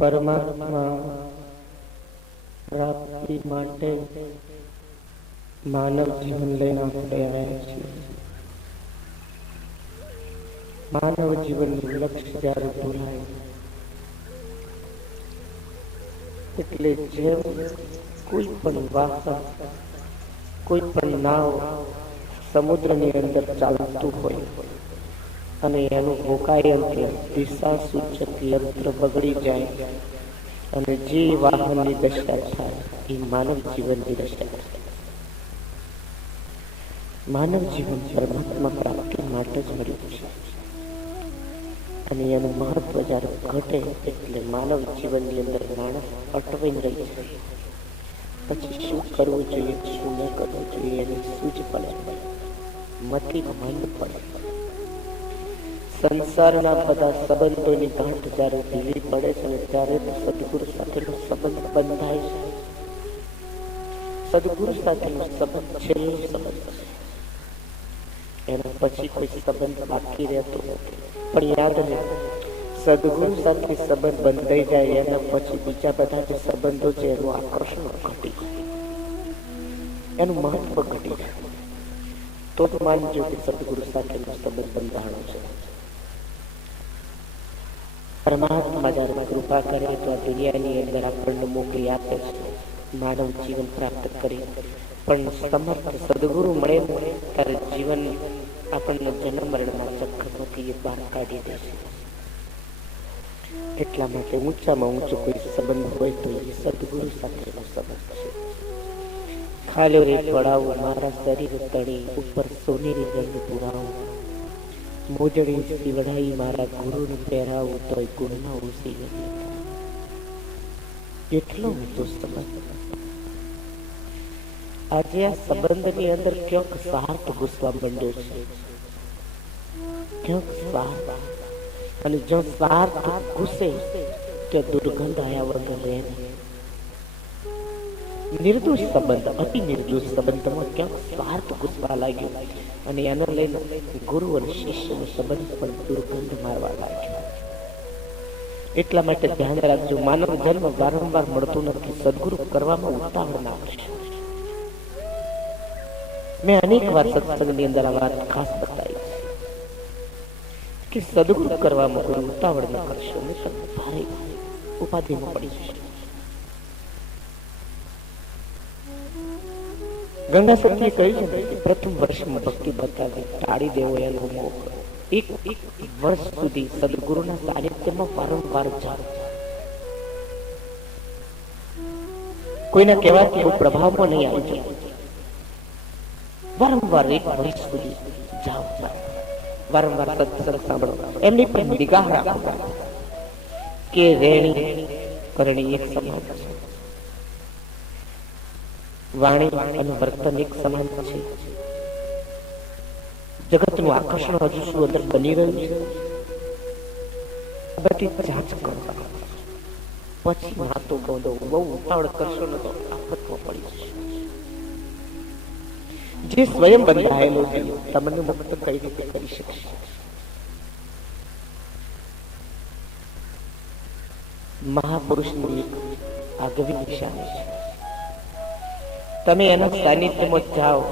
પરમાત્મા પ્રાપ્તિ માટે માનવ જીવન લઈને આપણે આવ્યા છીએ. માનવ જીવનનું લક્ષ્ય જ્યારે ભૂલાય એટલે જેમ કોઈ પણ વાહન, કોઈ પણ નાવ સમુદ્રની અંદર ચાલતું હોય અને એનું હોકાયંત્ર દિશા સૂચક યંત્ર બગડી જાય અને જે વાહનની દશા થાય એ માનવ જીવનની દશા થાય. માનવ જીવન પરમાત્મા પ્રાપ્તિ માટે જ મળ્યું છે અને એનું મહત્વ જ્યારે ઘટે એટલે માનવ જીવનની અંદર માણસ અટવાઈ રહી છે. પછી શું કરવું જોઈએ, શું ન કરવું જોઈએ એની સૂઝ પડે, મતિ મંદ પડે. સંસારના બધા સંબંધોની ગાંઠ જ્યારે ઢીલી પડે છે અને ત્યારે સદગુરુ સાથેનો સંબંધ બંધાય છે. સદગુરુ સાથેનો સંબંધ છેલ્લો સંબંધ છે. એના પછી કોઈ સંબંધ બાકી રહેતો નથી. પણ યાદ રહે, સદગુરુ સાથે સંબંધ બંધાઈ જાય એના પછી બીજા બધા જે સંબંધો છે એનું આકર્ષણ ઘટી જાય, એનું મહત્વ ઘટી જાય. તો જ માનજો કે સદગુરુ સાથેનો સંબંધ બંધાણો છે. પરમાત્મા જયારે કૃપા કરે તો આ દુનિયાની અંદર આપણને મોકલી આપે છે માનવ જીવન પ્રાપ્ત કરી. પણ સમર્થ સદગુરુ મળે ત્યારે જીવન આપણને જન્મ મરણના ચક્કરમાંથી એ બહાર કાઢી દે છે. એટલા માટે ઊંચામાં ઊંચો કોઈ સંબંધ હોય તો એ સદગુરુ સાથેનો સંબંધ છે. ખાલ્યો રે પડાવું મારા શરીર તળી, ઉપર સોનેરી રંગ પુરાવું, મોજડી સીવડાઈ મારા ગુરુને પહેરાવું તોય ગુણના ઓછી નથી. એટલો ઊંચો સંબંધ. આજે આ સંબંધની અંદર ક્યાંક સ્વાર્થ ઘૂસવા માંડ્યો છે, ક્યાંક સ્વાર્થ. અને જો સ્વાર્થ ઘૂસે તો દુર્ગંધ આયા વગર રહે. નિર્દોષ સંબંધ, અતિ નિર્દોષ સંબંધમાં ક્યાંક સ્વાર્થ ઘૂસવા લાગ્યો અને એને લઈને ગુરુ અને શિષ્યનો સંબંધ પણ દુર્ગંધ મારવા લાગ્યો. એટલા માટે ધ્યાન રાખજો, માનવ જન્મ વારંવાર મળતો નથી. સદગુરુ કરવામાં ઉતાવળ ના કરશો. મેં અનેક વાર સત્સંગની અંદર આ વાત ખાસ બતાવી કે સદગુરુ કરવામાં કોઈ ઉતાવળ ન કરશો, નહીં તો ભારે ઉપાધિમાં પડી જશે. ગંગા સતીએ કહ્યું છે કે પ્રથમ વર્ષમાં ભક્તિ બતાવી ટાળી દેવો એનો મોહ. એક વર્ષ સુધી સદગુરુના સાનિધ્યમાં વારંવાર જાઓ. કોઈના કહેવાથી બહુ પ્રભાવમાં નહીં આવી જાય. વારંવાર એક વર્ષ સુધી જાઓ, વારંવાર સત્સંગ સાંભળો. એમની પણ નિગાહ રાખો કે રેણી કરણી એક સમાન છે, વાણી અને વર્તન એક સમાન છે. જગતનું આકર્ષણ હજુ શું અંદર બની રહ્યું છે, બધી જાંચ કરો. પછી નાતો ગોંધો. બહુ ઉતાવળ કરશો ને તો આફતમાં પડી જશે. જે સ્વયં બંધાયેલો છે તમને મુક્ત કઈ રીતે કરી શકશે? મહાપુરુષની એક આગવી નિશાની છે. તમે એના સાનિધ્યમાં જાઓ,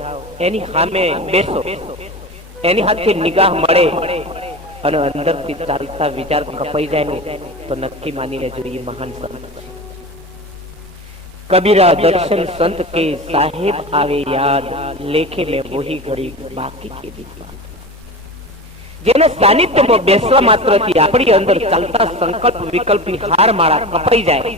એની સામે બેસો, એની હાથે નિગાહ મળે અને અંદરથી ચાલતા વિચાર કપાઈ જાય ને તો નક્કી માની લેજો એ મહાન સંત છે. કબીરા દર્શન સંત કે સાહેબ આવે યાદ, લેખે મેં વહી ઘડી બાકી કે દીધી. જેના સાનિધ્યમાં બેસવા માત્રથી આપણી અંદર ચાલતા સંકલ્પ વિકલ્પી હાર માળા કપાઈ જાય.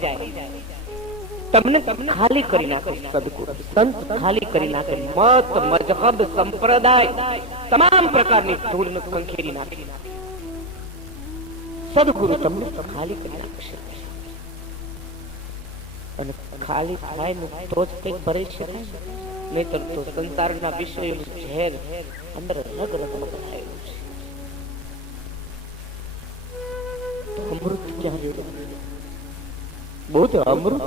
તમને ખાલી કરી નાખે સદગુરુ. સંત ખાલી કરી નાખે. મત, મજહબ, સંપ્રદાય તમામ પ્રકારની ધૂળને ખંખેરી નાખે. સદગુરુ તમને ખાલી કરી નાખશે. અને ખાલી થાય ને તો જ કંઈક ભરી શકાય, નહીતર તો સંસારના વિષયોનું ઝેર અંદર રગ રગમાં ભરાયેલું છે. તો અમૃત ક્યાં રહ્યું? બોધ અમૃત.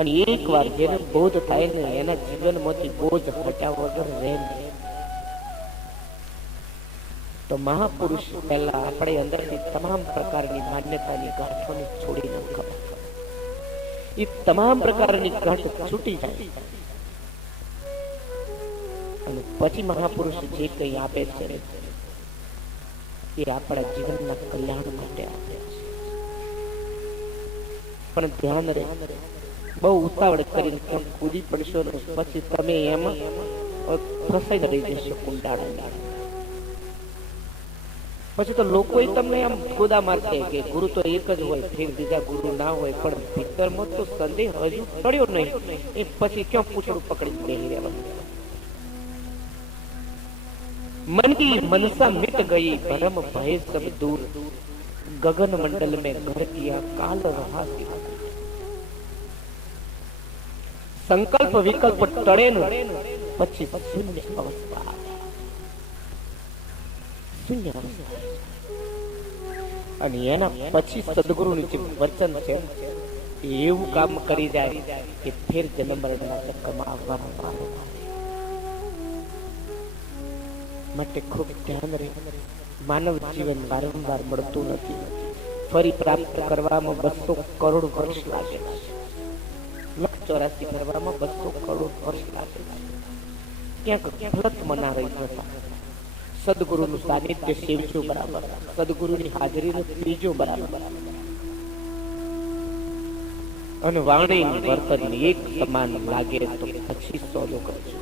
અને એક વાર જેને બોધ થાય ને એના જીવનમાંથી બોધ હટ્યા વગર રહે. તો મહાપુરુષ પહેલા આપણે અંદરથી તમામ પ્રકારની માન્યતાની ગાંઠોને છોડી નાખવા, એ તમામ પ્રકારની ગાંઠ છૂટી જાય અને પછી મહાપુરુષ જે કંઈ આપે છે એ આપણા જીવનના કલ્યાણ માટે આપે છે. પણ ધ્યાન રહે, બહુ ઉતાવળ કરીને કેમ કૂદી પડશો ને પછી તમે એમાં ફસાઈ રહી જશો કુંડાળા. પછી તો લોકો તમને આમ ખુદા મારશે કે ગુરુ તો એક જ હોય, ફેર બીજા ગુરુ ના હોય. પણ ભીતરમાં તો સંદેહ હજુ ટળ્યો નહીં, એ પછી ક્યાં પૂછડું પકડી બેહી રહેવાનું. मन की मनसा मिट गई, भरम भय सब दूर, गगन मंडल में घर किया काल रहा सिवा. संकल्प विकल्प टळे नो પછી શૂન્ય અવસ્થા, શૂન્ય અવસ્થા. અને એના પછી સદગુરુનું જે વચન છે એવું કામ કરી જાય કે ફેર જન્મ મરણના ચક્કરમાં આવવાનો વારો આવે. માટે ખૂબ ધ્યાન રહે, માનવ જીવન વારંવાર મળતું નથી. ફરી પ્રાપ્ત કરવામાં 200 કરોડ વર્ષ લાગે છે. 184 કરવામાં 200 કરોડ વર્ષ લાગે છે. ક્યાંક ફલતમાં ના રહી જતા. સદગુરુનું સાનિધ્ય સેવજો બરાબર, સદગુરુની હાજરીનું ત્રીજો બરાબર, અને વાણી વર્તન એક સમાન લાગે તો પછી સોદો કરજો.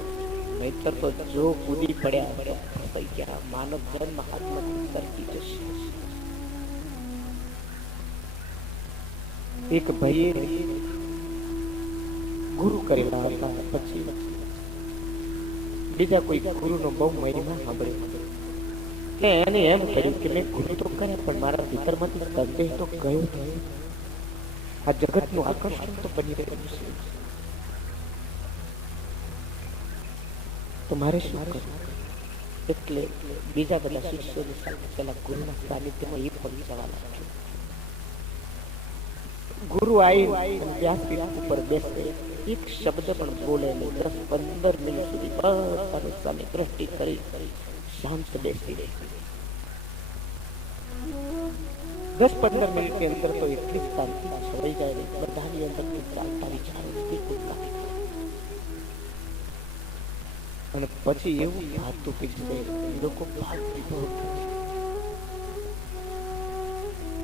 નહીતર તો જો કૂદી પડ્યા થઈ ગયા, માનવ જન્મ હાથમાંથી સરકી જશે. એક ભાઈએ ગુરુ કરેલા હતા, પછી બીજા કોઈ ગુરુનો બહુ મહિમા સાંભળ્યો. એને એમ કર્યું કે મેં ગુરુ તો કર્યા પણ મારા ભીતરમાંથી સંદેહ તો ગયો થયો. આ જગતનું આકર્ષણ તો બની રહ્યું છે, તો મારે શું કરવું? એટલે બીજા બધા શિષ્યોની સાથે પેલા ગુરુના સાનિધ્યમાં એ પણ જવા લાગ્યો. ગુરુ આવી વ્યાસપીઠ ઉપર બેસે, એક શબ્દ પણ બોલે નહીં. 10-15 મિનિટ સુધી બધાની સામે દ્રષ્ટિ કરી શાંત બેસી રહે. 10-15 મિનિટની અંદર તો એટલી જ શાંતિ છવાઈ જાય, બધાની અંદરથી ચાલતા વિચારો બિલકુલ નથી. અને પછી એવું થતું કે લોકો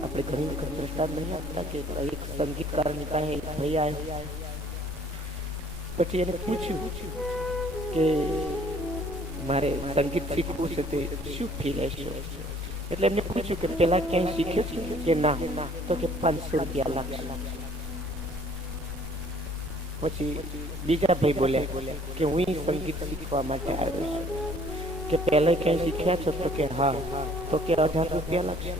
આપણે ઘણી વખત દ્રષ્ટાંત નહીં આપતા કે એક સંગીતકારની પાસે ભાઈ આવ્યો, પછી એને પૂછ્યું કે મારે સંગીત શીખવું છે તે શું ફી લેશો? એટલે એમને પૂછ્યું કે પેલા ક્યાંય શીખ્યું છે કે ના? તો કે 500 રૂપિયા લાગશે. પછી બીજા ભાઈ બોલ્યા કે હું સંગીત શીખવા માટે આવ્યો છું, કે પહેલા ક્યાંય શીખ્યા છો? તો કે હા. તો કે 1000 રૂપિયા લાગશે.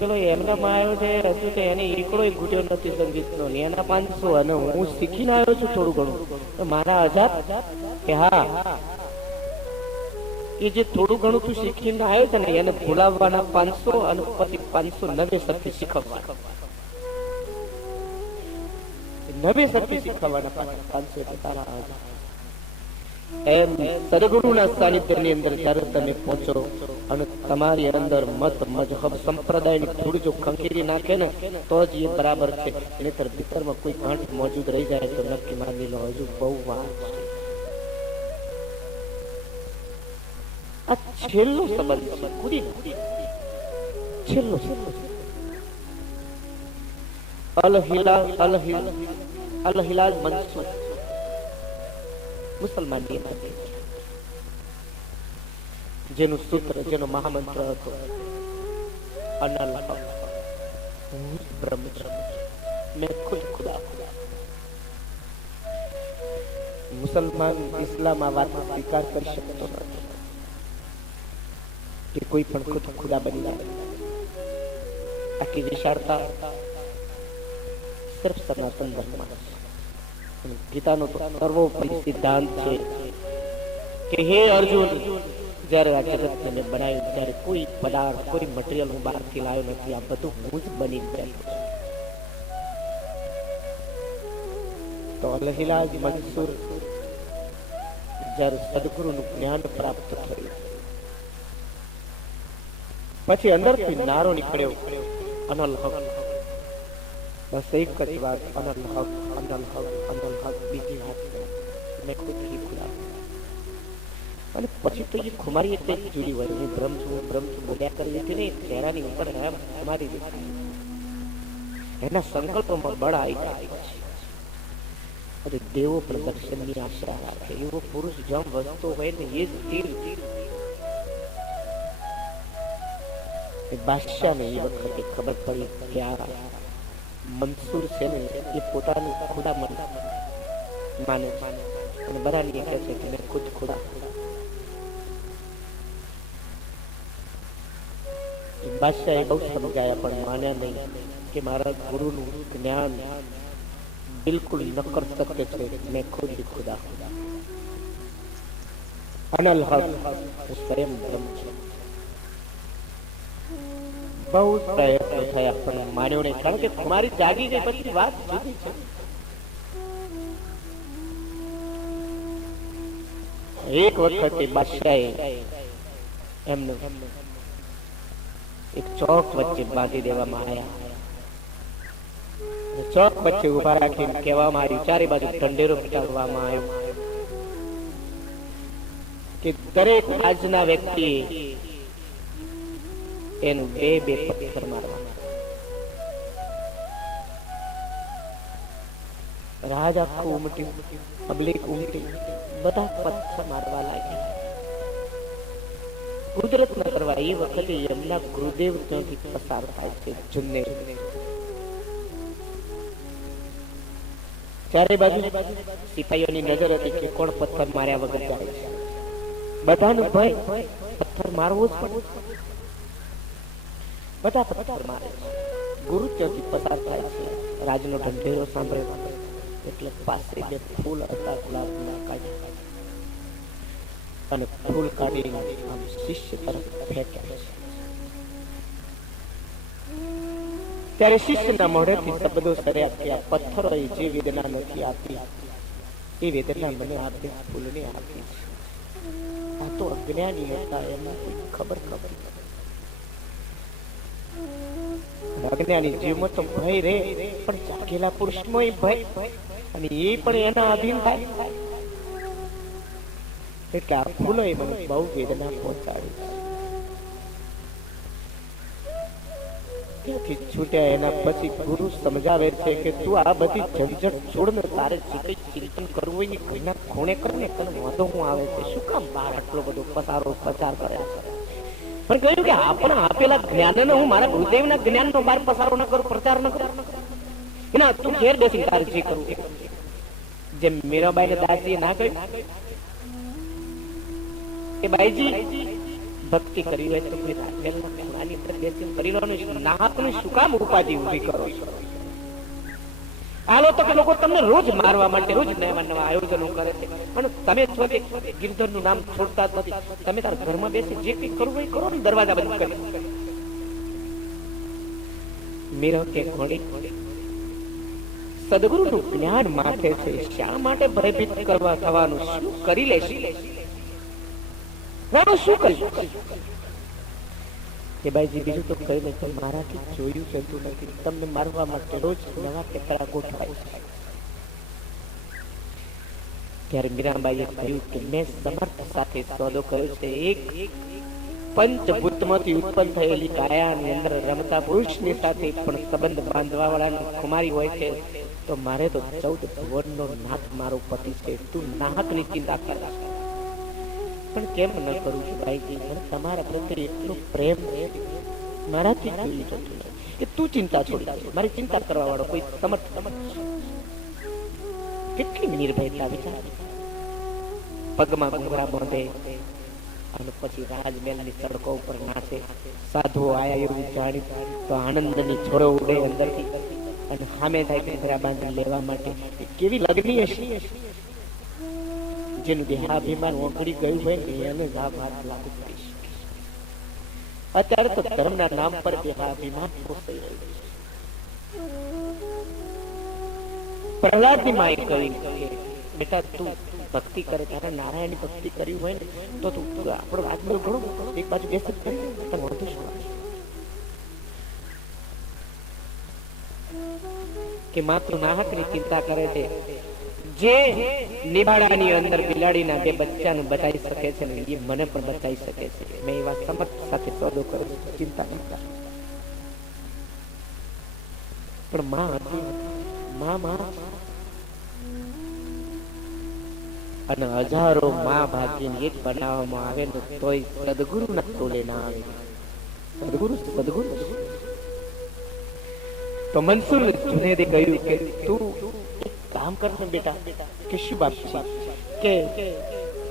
પેલો એમનામાં આવ્યો છે, હજુ કે એને એકડો ઘૂટ્યો નથી સંગીતનો, એના 500 અને હું શીખીને આવ્યો છું થોડું ઘણું, તો મારા 1000? કે હા, એ જે થોડું ઘણું તું શીખીને આવ્યો છે ને એને ભૂલાવવાના 500 અને પછી 500 નવેસરથી શીખવવાના. નવેસરથી શીખવવાના 500 એટલે તારા 1000. એમ સદગુરુના સાનિધ્યની અંદર જ્યારે તમે પહોંચો અને તમારી અંદર મત મજહબ સંપ્રદાયની થોડી જો ખંખેરી નાખે ને તો જ એ બરાબર છે. નહીતર ભીતરમાં કોઈ ગાંઠ મોજૂદ રહી જાય તો નક્કી માની લો હજુ બહુ વાર છે. આ છેલ્લો સંબંધ છે, કુદી છેલ્લો અલ હિલાલ મંસૂર મુસલમાન જેનું સૂત્ર, જેનો મહામંત્ર હતો અનલ બ્રહ્મ મેં ખુદ ખુદા. મુસલમાન ઇસ્લામ આ વાત સ્વીકાર કરી શકતો નથી કે કોઈ પણ ખુદ ખુદા બની જાય. આટલી વિશાળતા સિર્ફ સનાતન ધર્મમાં. ગીતાનો તો સર્વોપરી સિદ્ધાંત છે કે હે અર્જુન, જયારે આ જગત મેં બનાવ્યું ત્યારે કોઈ પદાર્થ, કોઈ મટીરિયલ હું બહારથી લાવ્યો નથી, આ બધું હું જ બની ગયેલો છું. તો અલહિલાજ મંસૂર જયારે સદગુરુનું જ્ઞાન પ્રાપ્ત થયું પછી અંદરથી નારો નીકળ્યો, અનલ હક. બસ એક જ વાત, અનલ હક, અનલ હક, અનલ હક. બીજી વાત મેં ખુદ ही खुदा. અને પછી તો એ ખુમારી એટલે જુદી હોય, હું બ્રહ્મ છું બોલ્યા કરી હતી ને, ચહેરાની ઉપર ખુમારી દેખાય, એના સંકલ્પમાં બળ આવી જાય. અરે દેવો પણ દર્શનની આશા રાખે, એવો પુરુષ જેમ વસ્તુ હોય ને એ જ તીર. બાદશાહને એ વખતે ખબર પડી કે આ મંસૂર છે ને એ પોતાનું ખુદા માને અને બધાને કહે છે કે મેં ખુદ ખુદા. બાદશાહે બહુ સમજાયા પણ માન્યા નહીં કે મારા ગુરુનું જ્ઞાન બિલકુલ નક્કર સત્ય છે, મેં ખુદ ખુદા. અનલ હક, હું સ્વયં બ્રહ્મ છું. બહુ પ્રયત્નો થયા પણ માન્યો નહીં, કારણ કે તમારી જાગી ગઈ પછી વાત જુદી છે. એક વખતે બાદશાહે એમને એક ચોક વચ્ચે બાંધી દેવામાં આવ્યા. ચોક વચ્ચે ઉભા રાખીને કહેવામાં આવ્યું, ચારે બાજુ ઢંઢેરો પીટાડવામાં આવ્યો કે દરેક આજના વ્યક્તિએ એનું બે બે પથ્થર મારવાના. રાજ આખું ઉમટ્યું, પબ્લિક ઉમટી, બધા પથ્થર મારવા લાગ્યા. કુદરત ન કરવા એ વખતે એમના ગુરુદેવ ત્યાંથી પસાર થાય છે. જુન્ને ચારે બાજુ સિપાહીઓની નજર હતી કે કોણ પથ્થર માર્યા વગર જાય છે. બધાનો ભય, પથ્થર મારવો જ પડે. બધા પથ્થર મારે છે. ગુરુ ત્યાંથી પસાર થાય છે. રાજનો ઢંઢેરો સાંભળે એટલે પાસે બે ફૂલ હતા, ગુલાબના કાઢ્યા અને ફૂલ કાઢી આમ શિષ્ય તરફ ફેંક્યા છે. ત્યારે શિષ્યના મોઢેથી શબ્દો સર્યા કે આ પથ્થરો જે વેદના નથી આપી એ વેદના મને આપી, ફૂલને આપી છે. આ તો અજ્ઞાની હતા, એમાં કોઈ ખબર અજ્ઞાની જીવમાં તો ભય રે, પણ જાગેલા પુરુષમાં ભય, અને એ પણ એના અધીન થાય. એટલે આ ફૂલો એ મને બહુ વેદના પહોંચાડી. ત્યાંથી છૂટ્યા એના પછી ગુરુ સમજાવે છે કે તું આ બધી ઝંઝટ છોડ ને, તારે જે કઈ ચિંતન કરવું હોય ને ઘરના ખૂણે કર ને, તને વાંધો હું આવે છે, શું કામ બહાર આટલો બધો પસાર કર્યા છે. પણ કહ્યું કે આપણા આપેલા જ્ઞાન હું મારા ગુરુદેવના જ્ઞાનનો બહાર પસારો ન કરું, પ્રચાર ન કરું. એના તું ઘેર બેસી તારે જે કરવું. જેમ મીરાબાઈ ને દાસીએ ના કહ્યું કે બાઈજી ભક્તિ કરી હોય તો શું કામ ઉપાધિ ઉભી કરો છો? હાલો તો કે લોકો તમને રોજ મારવા માટે રોજ નવા નવા આયોજનો કરે છે, પણ તમે છો તે ગિરધર નું નામ છોડતા જ નથી. તમે તારા ઘરમાં બેસી જે કઈ કરવું હોય કરો ને, દરવાજા બંધ કરી. મીરા કે ઘોડી સદગુરુનું જ્ઞાન માથે છે, શા માટે ભયભીત કરવા થવાનું? શું કરી લેશે? શું કર્યું કે બાઈજી બીજું તો કઈ નથી, મારાથી જોયું જતું નથી. તમને મારવા માટે રોજ નવા ટેકરા ગોઠવાય છે. ત્યારે મીરાબાઈએ કહ્યું કે મેં સમર્થ સાથે સોદો કર્યો છે. એક પંચભૂતમાંથી ઉત્પન્ન થયેલી કાયાની અંદર રમતા પુરુષની સાથે પણ સંબંધ બાંધવા વાળાની કુમારી હોય છે, તો મારે તો 14 ભુવનનો નાથ મારો પતિ છે. તું નાહકની ચિંતા કર. પણ કેમ ન કરું છું ભાઈજી? મને તમારા પ્રત્યે એટલો પ્રેમ મારાથી જોયું જતું નથી કે તું ચિંતા છોડી દે. મારી ચિંતા કરવા વાળો કોઈ સમર્થ. કેટલી નિર્ભયતા વિચાર. પગમાં ઘૂંઘરા બાંધે અને પછી રાજમહેલની સડકો ઉપર નાચે. સાધુઓ આયા એવું જાણી તો આનંદની છોડો ઉડે અંદરથી, અને સામે થાય ઘૂંઘરા બાંધી લેવા માટે. કેવી લગ્ની હશે? જેનું દેહાભિમાન ઓગળી ગયું હોય ને એને જ આ વાત લાગુ પડી શકે. અત્યારે તો ધર્મના નામ પર દેહાભિમાન પોસાઈ રહ્યું છે. પ્રહલાદની માએ કહ્યું કે બેટા તું ભક્તિ કરે, તારે નારાયણની ભક્તિ કરી હોય ને તો તું આપણો રાજમહેલ ઘણો એક બાજુ બેસી કરી તને વધુ શું? કે માત્ર નાહકની ચિંતા કરે છે, જે નિભાડાની અંદર બિલાડીના બે બચ્ચાને બચાવી શકે છે ને એ મને પણ બચાવી શકે છે. મેં એવા સમર્થ સાથે સોદો કર્યો છે, ચિંતા નહીં કર. પણ માં હતી, માં અને હજારો માં ભાગીને એક બનાવવામાં આવે ને તોય સદગુરુ ના તોલે ના આવે. સદગુરુ તો મનસુર જુનેદે કહ્યું કે તું એક કામ કર ને બેટા. કે શું બાપ છે? કે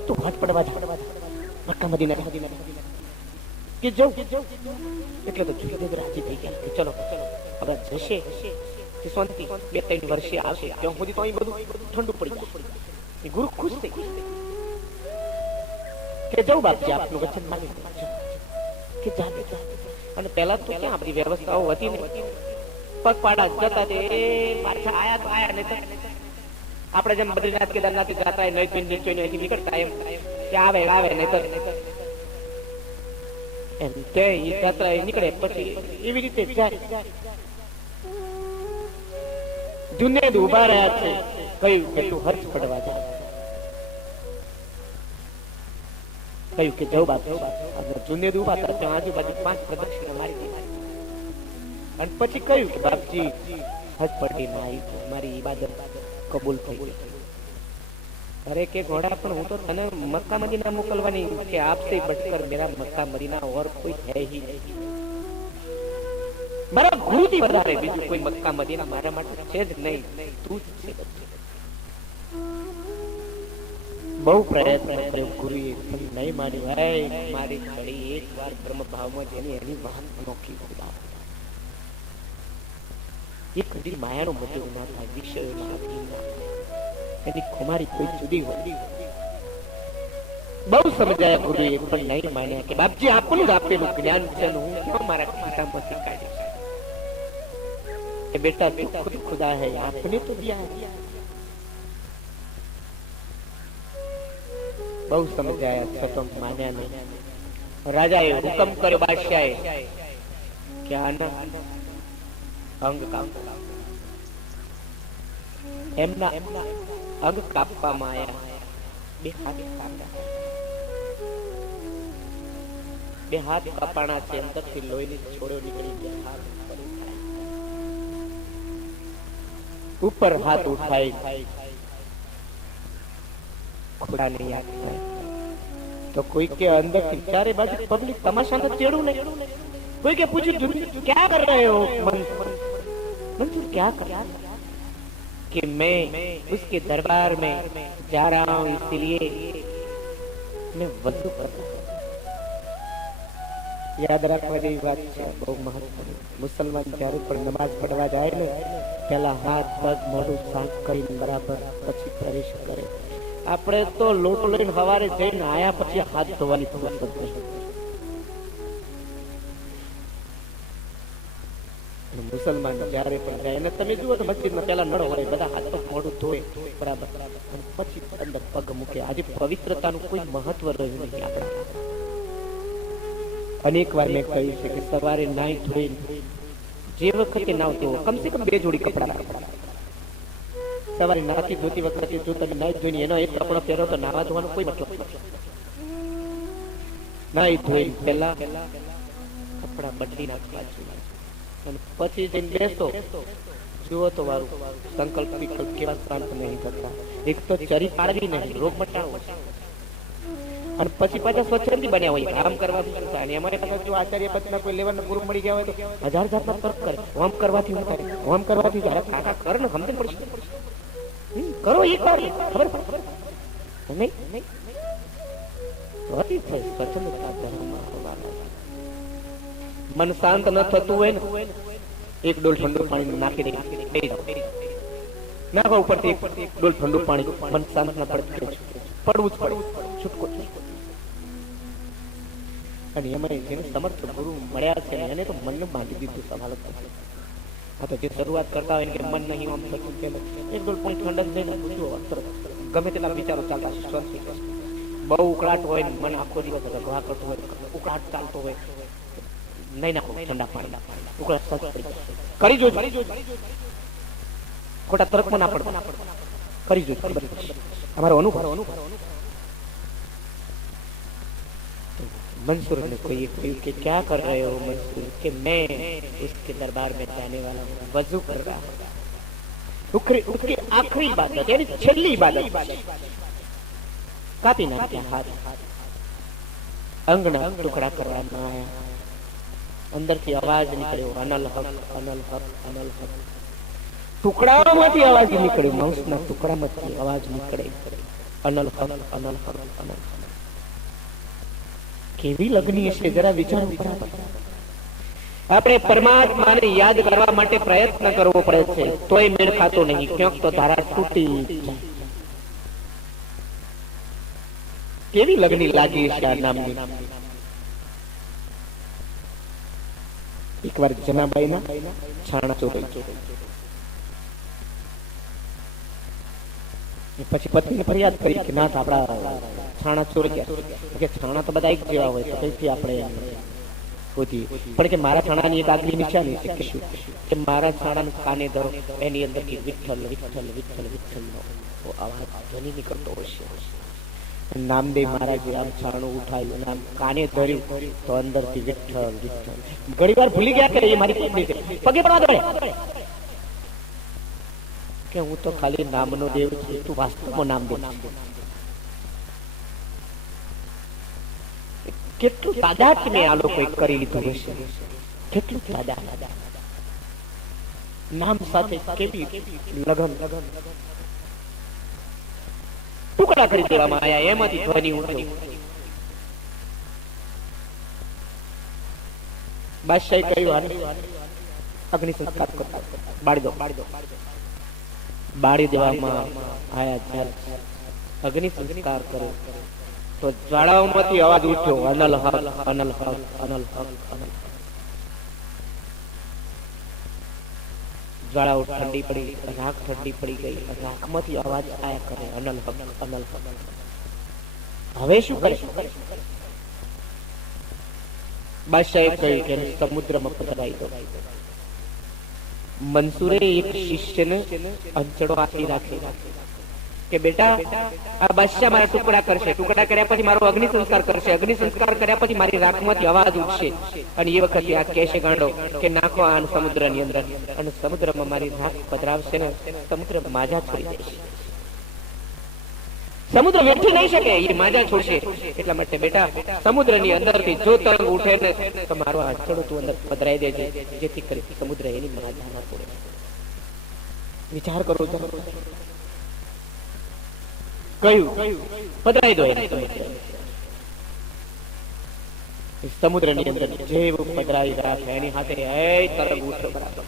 તું હટ પડવા જા મક્કા મદીના કે જાઉં. એટલે તો જુનેદ રાજી થઈ ગયા કે ચલો હવે જશે કે શાંતિ 2-3 વર્ષે આવશે ત્યાં સુધી તો અહીં બધું ઠંડુ પડી જાય. ગુરુ ખુશ થઈ કે જાઉં બાપજી આપનું વચન માની કે જા. અને પહેલા તો ક્યાં આપણી વ્યવસ્થાઓ હતી ને, પગપાળા જતા તે પાછા આયા તો આયા, નહીં આપણે જેમ બદ્રીનાથ કેદારનાથ જતા નહીં તો નીચે અહીંથી નીકળતા એમ કે આવે નહીં તો એમ તે યાત્રા નીકળે પછી એવી રીતે જાય. જુનેદ ઉભા રહ્યા છે, કહ્યું કે તું હર્ષ પડવા જા. કહ્યું કે જવું બાપ. જુનેદ ઉભા હતા ત્યાં આજુબાજુ 5 પ્રદક્ષિણા મારી દીધી અને પછી કહ્યું કે બાપજી હજ પડીને આવી, મારી ઈબાદત કબૂલ થઈ ગઈ. અરે કે ઘોડા પણ હું તો તને મક્કા મદીના મોકલવાની કે આપસે બટકર મેરા મક્કા મદીના ઓર કોઈ હે હી નહીં. મારા ગુરુથી વધારે બીજું કોઈ મક્કા મદીના મારા માટે છે જ નહીં, તું જ છે. બહુ પ્રયત્ન કર્યો ગુરુએ પણ નહીં મારી. ભાઈ મારી છડી એક વાર બ્રહ્મ ભાવમાં જેની એની વાત નોખી ખુદા. એક કદી માયાનો મધુર ના થાય, વિષયોના આધીન ના થાય, એની ખુમારી કોઈ જુદી હોય. બહુ સમજાયા ગુરુએ પણ નહીં માન્યા કે બાપજી આપણું જ આપેલું જ્ઞાન છે ને હું ક્યાં મારા ખિસ્સામાંથી કાઢીશ. એ બેટા તું ખુદ ખુદા હૈ, આપને તો દિયા હૈ. બહુ સમજાયા છતાં માન્યા નહીં. રાજાએ હુકમ કર્યો બાદશાહે કે આના અંગ કાપ. એમના અંગ કાપવામાં આવ્યા. 2 હાથ કાપ્યા. 2 હાથ કાપાણા છે, અંદરથી લોહીની છોડો નીકળી ગયા. ઉપર હાથ ઉઠાઈ ખોડાને યાદ થાય તો કોઈ કે અંદરથી ચારે બાજુ પબ્લિક તમાશાને ચેડું ને. कोई के पूछू क्या कर रहे हो मंसूर, क्या कर रहा कि मैं उसके दरबार में जा रहा हूं, इसलिए मैं वजू कर रहा हूं. યાદ રાખવા જેવી વાત છે, બહુ મહત્વની. મુસલમાન જ્યારે પણ નમાઝ પડવા જાય ને પેલા હાથ પગ મોઢું સાફ કરીને બરાબર પછી પ્રવેશ કરે. આપણે તો લોટ લઈને સવારે જઈને આયા પછી હાથ ધોવાની ફરજ નથી. મુસલમાન જયારે પણ જાય અને તમે જુઓ તો મસ્જિદમાં પેલા નળ હોય, બધા હાથ પગ મોઢું ધોય બરાબર પછી અંદર પગ મૂકે. આજે પવિત્રતાનું કોઈ મહત્વ રહ્યું નથી આપણા. અનેક વાર મેં કહ્યું છે કે સવારે નાઈ ધોઈ જે વખતે નાવ તેવો કમસે કમ 2 જોડી કપડા રાખવા. સવારે નાતી ધોતી વખતે જો તમે નાઈ ધોઈને એનો એક કપડો પહેરો તો નાવા ધોવાનો કોઈ મતલબ નથી. નાઈ ધોઈ પહેલા કપડા બદલી નાખવા જોઈએ અને પછી જઈને બેસો જુઓ તો વારું સંકલ્પ વિકલ્પ કેવા શાંત નહીં કરતા. એક તો ચરી પાડવી નહીં, રોગ મટાડવો અને પછી પાછા સ્વચ્છંદી બન્યા હોય આમ કરવાથી શું થાય. અમારે પાછા જો આચાર્ય પછીના કોઈ લેવલના ગુરુ મળી ગયા હોય તો 1000 જાતના તર્ક કરે. ઓમ કરવાથી શું થાય, ઓમ કરવાથી જયારે કાકા કર ને સમજણ પડશે. કરો એક વાર ખબર પડે નહીં સ્વચ્છંદતા ધર્મમાં આવવાના. મન શાંત ન થતું હોય ને એક ડોલ ઠંડુ પાણી નાખી દે નાખવા ઉપરથી એક ડોલ ઠંડુ પાણી મન શાંત ના પડતું પડવું જ પડે છૂટકો. અને એમાં જેને સમર્થ ગુરુ મળ્યા છે એને તો મનને બાંધી દીધું સવાલ જ. આ તો જે શરૂઆત કરતા હોય કે મન નહીં આમ થતું કે એક ડોલ પાણી ઠંડક થઈને ગમે તેટલા વિચારો ચાલતા શાંતિ. બહુ ઉકળાટ હોય ને મન આખો દિવસ ઘા કરતો હોય, ઉકળાટ ચાલતો હોય, નહીં નાખો ઠંડા પાણી, ઉકળાટ કરી જોજો. ખોટા તર્કમાં ના પડતા, કરી જો ખબર અમારો અનુભવ। मंसूर ने कोई कि क्या कर रहे हो मंसूर? कि मैं उसके दरबार में जाने वाला हूँ, वजू कर रहा हूँ। उसकी आखिरी इबादत यानी छली इबादत कापी नाख्या हाथ, अंगना टुकड़ा करवाना आया, अंदर की आवाज निकळ्यो अनल हक अनल हक अनल हक। टुकડામાંથી आवाज निकळ्यो, मांसના ટુકડામાંથી आवाज निकळे अनल हक अनल हक अनल हक। કેવી લગ્ની હશે જરા વિચારો બરાબર। આપણે પરમાત્માને યાદ કરવા માટે પ્રયત્ન કરવો પડે છે, તોય મેળ ખાતો નહીં, ક્યાંક તો ધારા તૂટી જાય। કેવી લગ્ની લાગી હશે આ નામની। એકવાર જનાબાઈના છાણા ચોરાઈ, પછી પત્નીને ફરિયાદ કરી કે નાથ આપણા છાણા ચોરી ગયા। કે છાણા તો બધા એક જેવા હોય, તો કઈથી આપણે શોધીએ? પણ કે મારા છાણાની એક આગલી નિશાની છે કે શું? કે મારા છાણાને કાને ધરો, એની અંદરથી વિઠ્ઠલ વિઠ્ઠલ વિઠ્ઠલ વિઠ્ઠલનો અવાજ ધ્વનિ નીકળતો હશે। નામદેવ મહારાજે આમ છાણું ઉઠાવ્યું, આમ કાને ધર્યું, તો અંદરથી વિઠ્ઠલ વિઠ્ઠલ। ઘણી વાર ભૂલી ગયા કે એ મારી પત્ની છે, પગે પડવા દોડે કે હું તો ખાલી નામનો દેવ છું, તું વાસ્તવમાં નામદેવ છે। કેટલું તાદાત મેં આ લોકોએ કરી લીધું હશે, કેટલું તાદાત નામ સાથે કેવી લગન। ટુકડા કરી દેવામાં આવ્યા, એમાંથી ધ્વનિ ઉઠ્યો। બાદશાહે કહ્યું અગ્નિ સંસ્કાર કરતા બાળી દો, બાળી દેવામાં આવ્યા। જ્યારે અગ્નિ સંસ્કાર કર્યો તો જ્વાળાઓમાંથી અવાજ ઉઠ્યો અનલ હક અનલ હક અનલ હક અનલ હક। જ્વાળાઓ ઠંડી પડી, રાખ ઠંડી પડી ગઈ, રાખમાંથી અવાજ આયા કરે અનલ હક અનલ હક। હવે શું કરે? બાદશાહે કહ્યું કે સમુદ્રમાં પધરાવી દો। મંસૂરે એક શિષ્યને અંચળો આપી રાખે કે બેટા આ બાદશાહ મારા ટુકડા કરશે, ટુકડા કર્યા પછી મારો અગ્નિ સંસ્કાર કરશે, અગ્નિ સંસ્કાર કર્યા પછી મારી રાખમાંથી અવાજ ઉઠશે, અને એ વખતે આ કહેશે ગાંડો કે નાખો આ સમુદ્રની અંદર, અને સમુદ્રમાં મારી રાખ પધરાવશે ને સમુદ્ર માજા છોડી દેશે। સમુદ્ર વેઠી નહીં શકે, એ માજા છોડશે। એટલા માટે બેટા સમુદ્રની અંદરથી જો તરંગ ઉઠે ને તો મારો આંચળો તું અંદર પધરાઈ દેજે, જેથી કરી સમુદ્ર એની માજા ના છોડે। વિચાર કરો, કયું પધરાઈ દો એને સમુદ્રની અંદર। જેવું પધરાઈ રાખે એની સાથે તરંગ ઉઠે બરાબર।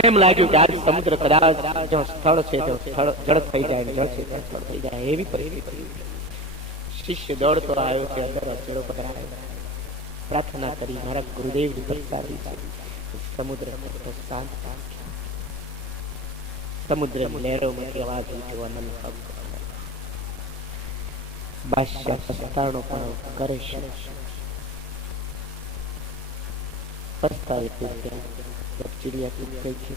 એમ લાગ્યું કે આ સમુદ્ર કદાચ જ્યાં સ્થળ છે ત્યાં સ્થળ જળ થઈ જાય, જળ છે ત્યાં સ્થળ થઈ જાય, એવી પરિસ્થિતિ। શિષ્ય દોડતો આવ્યો છે, અંદર અચળો પધરાયો, પ્રાર્થના કરી મારા ગુરુદેવની પ્રસાદી છે, સમુદ્ર તો શાંત થાય। સમુદ્રની લહેરોમાંથી અવાજ ઉઠ્યો અનલ હક। બાદશાહ પસ્તાણો પણ કરે છે, પસ્તાવે चिड़िया टूट गई थी।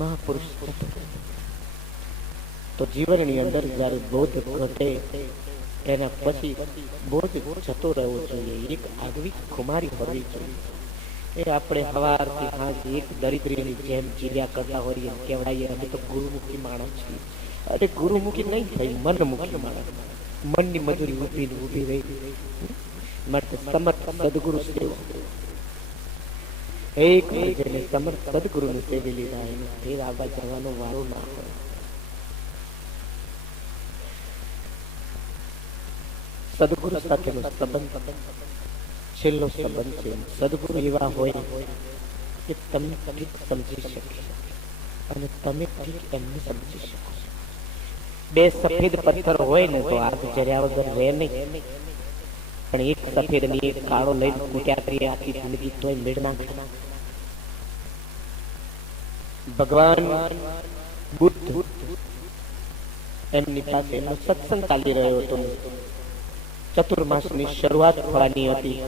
महापुरुष तो जीवन ની અંદર જ્યારે બોધ ઘટે એના પછી બોધ જતો રહેવો જોઈએ, એક આગવી કુમારી હોવી જોઈએ। એ આપણે સવારથી સાંજ એક દરિદ્રીની જેમ જીવ્યા કરતા હોઈએ, કહેવાય અમે તો ગુરુમુખી માણસ છીએ। અરે ગુરુમુખી નહીં થઈ, મનમુખી માણસ, મનની મજૂરી ઊભી રહી। માટે સમર્થ સદગુરુ સેવ એક જેને સમર્થ સદગુરુને સેવી લીધા એને ફેર આવવા જવાનો વારો ના હોય। સદગુરુ સાથેનો સંબંધ છેલ્લો સંબંધ છે। સદગુરુ એવા હોય કે તમને ઠીક સમજી શકે અને તમે ઠીક એમને સમજી શકો। બે સફેદ પથ્થર હોય ને તો આગ જર્યા વગર રહે નહીં, પણ એક સફેદ ની એક કાળો લઈને કૂટ્યા કરીએ આખી જિંદગી તોય મેળ ના ખાય। ભગવાન બુદ્ધ એમની પાસે એમનો સત્સંગ ચાલી રહ્યો હતો, ચતુર્માસની શરૂઆત થવાની હતી।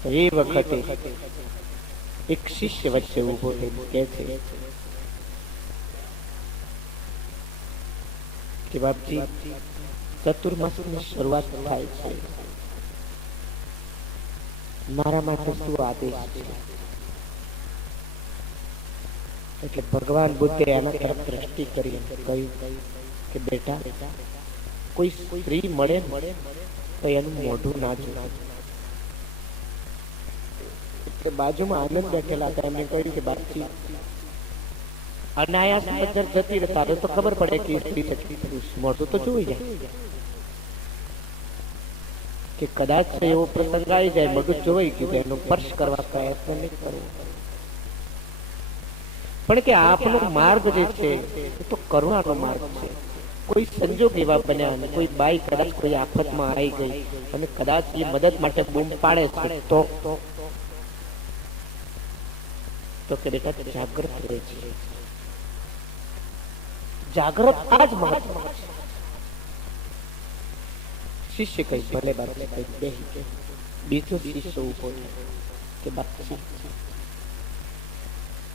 તો એ વખતે એક શિષ્ય વચ્ચે ઉભો થઈને કહે છે કે બાપજી, ચતુર્માસની શરૂઆત થાય છે, મારા માટે શું આદેશ છે? એટલે ભગવાન બુદ્ધે એના તરફ દ્રષ્ટિ કરી કહ્યું કે બેટા, કોઈ સ્ત્રી મળે તો એનું મોઢું ના જોવું. એટલે બાજુમાં આનંદ બેઠેલા હતા, એમને કહ્યું કે બાપજી, અનાયાસ નજર જતી રહેતા હવે તો ખબર પડે કે સ્ત્રી છે પુરુષ, મોઢું તો જોઈ જાય. કે કદાચ એવો પ્રસંગ આવી જાય, મગજ જોવાઈ ગયું, એનો સ્પર્શ કરવા પ્રયત્ન નહીં કરવો. પણ કે આપનો માર્ગ જે છે એ તો કરુણાનો માર્ગ છે. કોઈ સંજોગ એવા બન્યા, કોઈ બાઈ કદાચ કોઈ આફતમાં આવી ગઈ અને કદાચ એ મદદ માટે બૂમ પાડે છે, તો કે બેટા જાગૃત રહે છે. જાગૃત આ જ મહત્વ છે. શિષ્ય કઈ ભલે બાપજી કઈ બેહી. બીજો શિષ્ય ઉભો કે બાપજી,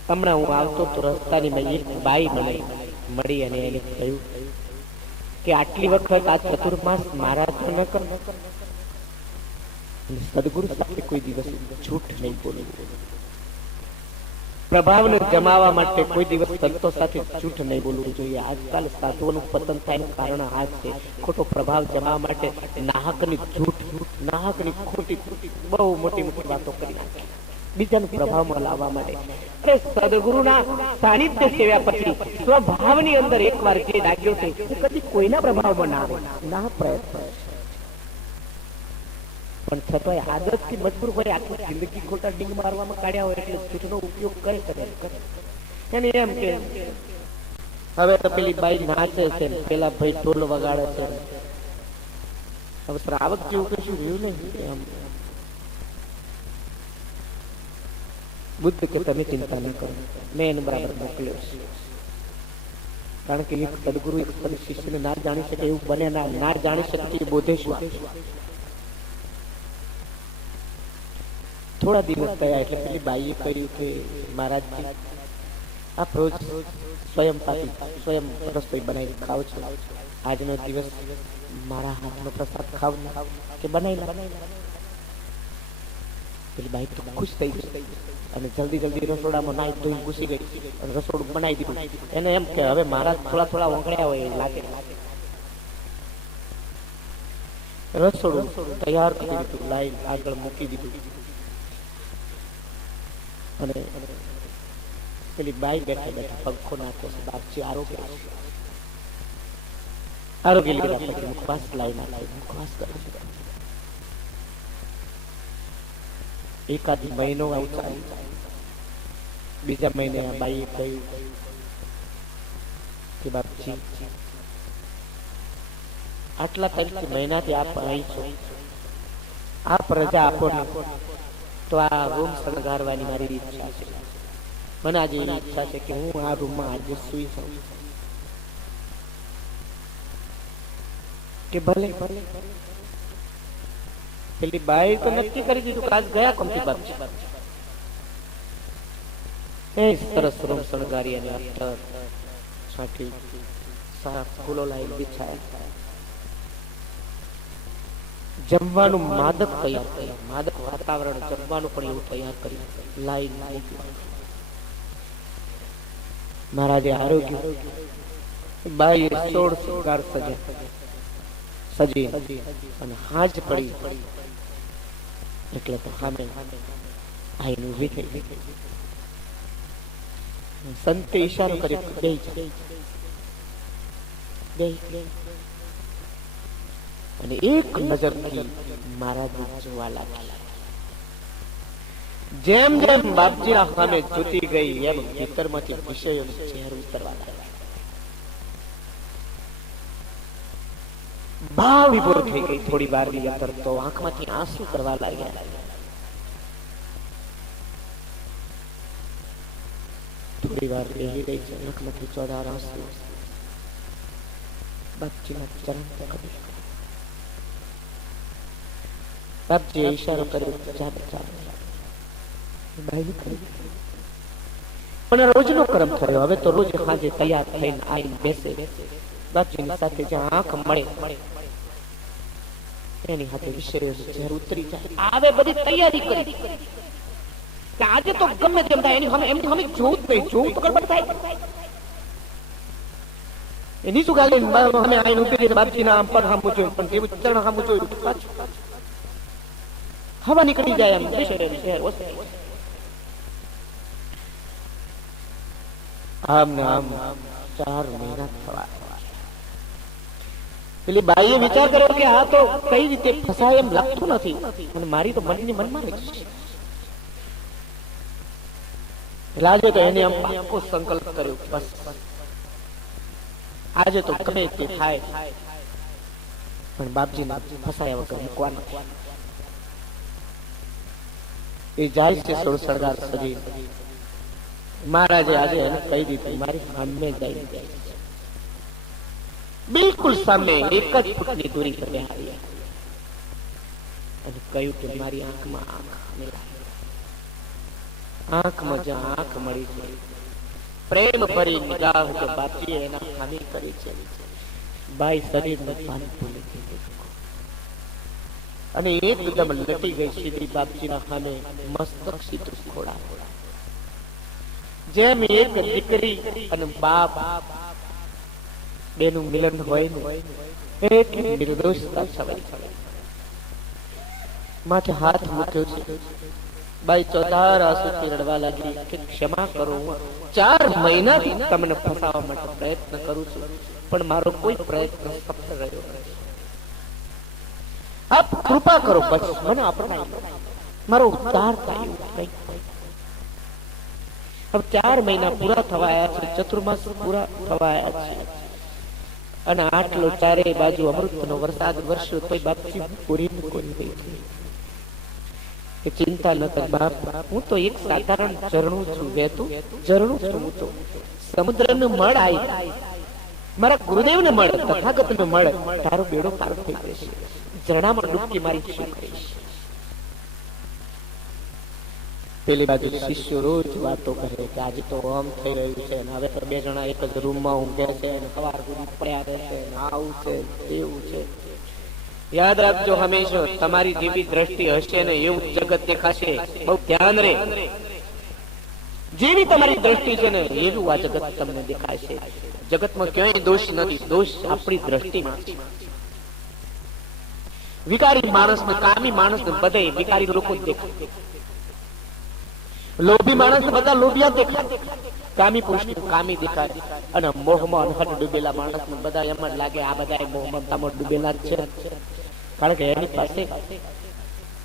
હમણાં હું આવતો તો રસ્તાની મેં એક બાઈ મળી અને એને કહ્યું કે આટલી વખત આ ચતુર્માસ મારા તો ન કર, સદગુરુ સાથે કોઈ દિવસ જૂઠ નહીં બોલવું. પ્રભાવને જમાવવા માટે કોઈ દિવસ સંતો સાથે જૂઠ નહીં બોલવું જોઈએ. આજકાલ સાધુઓનું પતન થાય કારણ આ છે. ખોટો પ્રભાવ જમાવવા માટે નાહકની જૂઠ, નાહકની ખોટી બહુ મોટી મોટી વાતો કરી નાખે બીજાનો પ્રભાવમાં લાવવા માટે. સદગુરુના સાનિધ્ય સેવ્યા પછી સ્વભાવની અંદર એકવાર જે લાગ્યો છે કદી કોઈના પ્રભાવમાં ના આવે, ના પ્રયત્ન. પણ છતાંય આદતથી મજબૂર હોય, આખી જિંદગી ખોટા ડીંગ મારવામાં કાઢ્યા હોય એટલે જૂઠનો ઉપયોગ કરે. એને એમ કે હવે તો પેલી બાઈ નાચે છે, પેલા ભાઈ ઢોલ વગાડે છે, હવે શ્રાવક જેવું કશું રહ્યું નહીં. બુદ્ધ કે તમે ચિંતા ન કરો, મેં એને બરાબર મોકલ્યો છે. કારણ કે એક સદગુરુ એક શિષ્યને ના જાણી શકે એવું બને ના જાણી શકે બોધેશ્વર. થોડા દિવસ થયા એટલે પેલી બાઈએ કહ્યું કે મહારાજજી, આપ રોજ સ્વયં રસોઈ બનાવી ખાવ છો, આજનો દિવસ મારા હાથનો પ્રસાદ ખાવ કે બનાવી. પેલી બાઈ તો ખુશ થઈ ગઈ અને જલ્દી રસોડામાં નાઈ ધોઈ ઘૂસી ગઈ અને રસોડું બનાવી દીધું. એને એમ કે હવે મારા થોડા વંગડ્યા હોય એવું લાગે. રસોડું તૈયાર કરી દીધું, લાઈન આગળ મૂકી દીધું અને પેલી બાઈ બેઠા પંખો નાખે છે. બાપજી આરોગ્ય લીધા પછી મુખવાસ લાવી નાખે, મુખવાસ કરે છે. એકાદ મહિનો આવું, બીજા મહિને આ બાઈએ કહ્યું કે બાપજી, આટલા તારીખ મહિનાથી આપ અહીં છો, આપ રજા આપો ને તો આ રૂમ શણગારવાની મારી ઈચ્છા છે. મને આજે એવી ઈચ્છા છે કે હું આ રૂમમાં આજે સુઈ જાઉં. કે ભલે. પેલી બાઈ તો નક્કી કરી દીધું કે આજ ગયા કોમતી બાપજી. સરસ રૂમ શણગારી અને અત્તર છાંટી સારા ફૂલો લાવી બિછાયા. જમવાનું માદક તૈયાર કર્યું, માદક વાતાવરણ, જમવાનું પણ એવું તૈયાર કર્યું. લાઈન મહારાજે આરોગ્ય બાઈએ 16 શૃંગાર સજી અને હાજ પડી એટલે તો સામે આઈને ઊભી થઈ ગઈ. સંતે ઈશારો કર્યો, બેહી. અને એક નજરથી મહારાજ જોવા લાગ્યા. જેમ જેમ બાપજીના સામે જોતી ગઈ એમ ભીતરમાંથી વિષયોનું ઝેર ઉતરવા લાગ્યા. ભાવ વિભોર થઈ ગઈ. થોડી વાર ની અંદર તો આંખમાંથી આંસુ કરવા લાગ્યા. થોડી વાર બેહી રહી છે, આંખમાંથી ચોધાર આંસુ. બાપજીના ચરણ પકડી બાપજીએ ઈશારો કર્યો, જા બચા. બાઈ પણ રોજનો ક્રમ થયો. હવે તો રોજ સાંજે તૈયાર થઈને આવીને બેસે. બાપજીની સાથે જ્યાં આંખ મળે એની સાથે વિષય ઉતરી જાય. આવે બધી તૈયારી કરી કે આજે તો ગમે તેમ થાય એની અમે જોવું જ નહીં, જોવું તો ગડબડ થાય. એની શું ગાલે અમે આઈને ઉભી રહીને બાપજીના આમ પર સામું જોયું, પણ એવું ચરણ સામું જોયું પાછું હવા નીકળી જાય. એમ શહેર આમ ને આમ 4 મહિના થવા. પેલી બાઈએ વિચાર કર્યો કે આ તો કઈ રીતે ફસાય એમ લાગતું નથી, અને મારી તો મનની મનમાં રહી છે. લાગે તો એને આમ પાકો સંકલ્પ કર્યો, બસ આજે તો ગમે તે થાય પણ બાપજીને ફસાયા વગર મૂકવાના. એ જાય છે સોળ સળગાર સજી. મહારાજે આજે એને કહી દીધું મારી સામે જાય છે, બિલકુલ સામે 1 જ ફૂટની દૂરી પર બેહાડ્યા અને કહ્યું કે મારી આંખમાં આંખ મિલાવી. આંખમાં જ્યાં આંખ મળી છે, પ્રેમ ભરી નિગાહ કે બાપજીએ એના ખામી કરી છે. બાઈ શરીરને પાણી ભૂલી ગઈ અને એકદમ લટી ગઈ સીધી બાપજીના ખાને મસ્તક સીધું ખોડા. જેમ એક દીકરી અને બાપ બેનું મિલન હોય ને એટલી નિર્દોષતા છવાઈ. માથે હાથ મૂક્યો છે. બાઈ ચોધાર આંસુથી રડવા લાગી કે ક્ષમા કરો, 4 મહિનાથી તમને ફસાવવા માટે પ્રયત્ન કરું છું, પણ મારો કોઈ પ્રયત્ન સફળ રહ્યો નથી. આપ કૃપા કરો, બસ મને અપનાવી લો, મારો ઉદ્ધાર થાય. હવે 4 મહિના પૂરા થવા આવ્યા છે, ચતુર્માસ પૂરા થવા આવ્યા છે, અને આટલો ચારે બાજુ અમૃતનો વરસાદ વરસ્યો તોય બાપજી પૂરી ગઈ. એ ચિંતા ન કર બાપ, હું તો એક સાધારણ ઝરણું છું, વહેતું ઝરણું છું. હું તો સમુદ્રનું મળ આવી, મારા ગુરુદેવને મળ, તથાગતને મળ, તારો બેડો પાર થઈ જશે. ઝરણામાં ડૂબકી મારી શું કરીશ? પેલી બાજુ શિષ્યો રોજ વાતો કરે કે આજે તો આમ થઈ રહ્યું છે, હવે તો 2 જણા એક જ રૂમમાં ઊંઘે છે, સવાર સુધી પડ્યા રહેશે, આવું છે તેવું છે. યાદ રાખજો, હંમેશા તમારી જેવી દ્રષ્ટિ હશે ને એવું જગત દેખાશે. બહુ ધ્યાન રે, જેવી તમારી દ્રષ્ટિ છે ને એવું આ જગત તમને દેખાય છે. જગતમાં ક્યાંય દોષ નથી, દોષ આપણી દ્રષ્ટિમાં છે. વિકારી માણસ ને કામી માણસ ને બધે વિકારી લોકો દેખાય, લોભી માણસ બધા લોભિયા દેખાય, કામી પુરુષ કામી દેખાય, અને મોહમાં અનહદ ડૂબેલા માણસ ને બધા એમ જ લાગે આ બધા મોહમાં ડૂબેલા જ છે. કારણ કે એની પાસે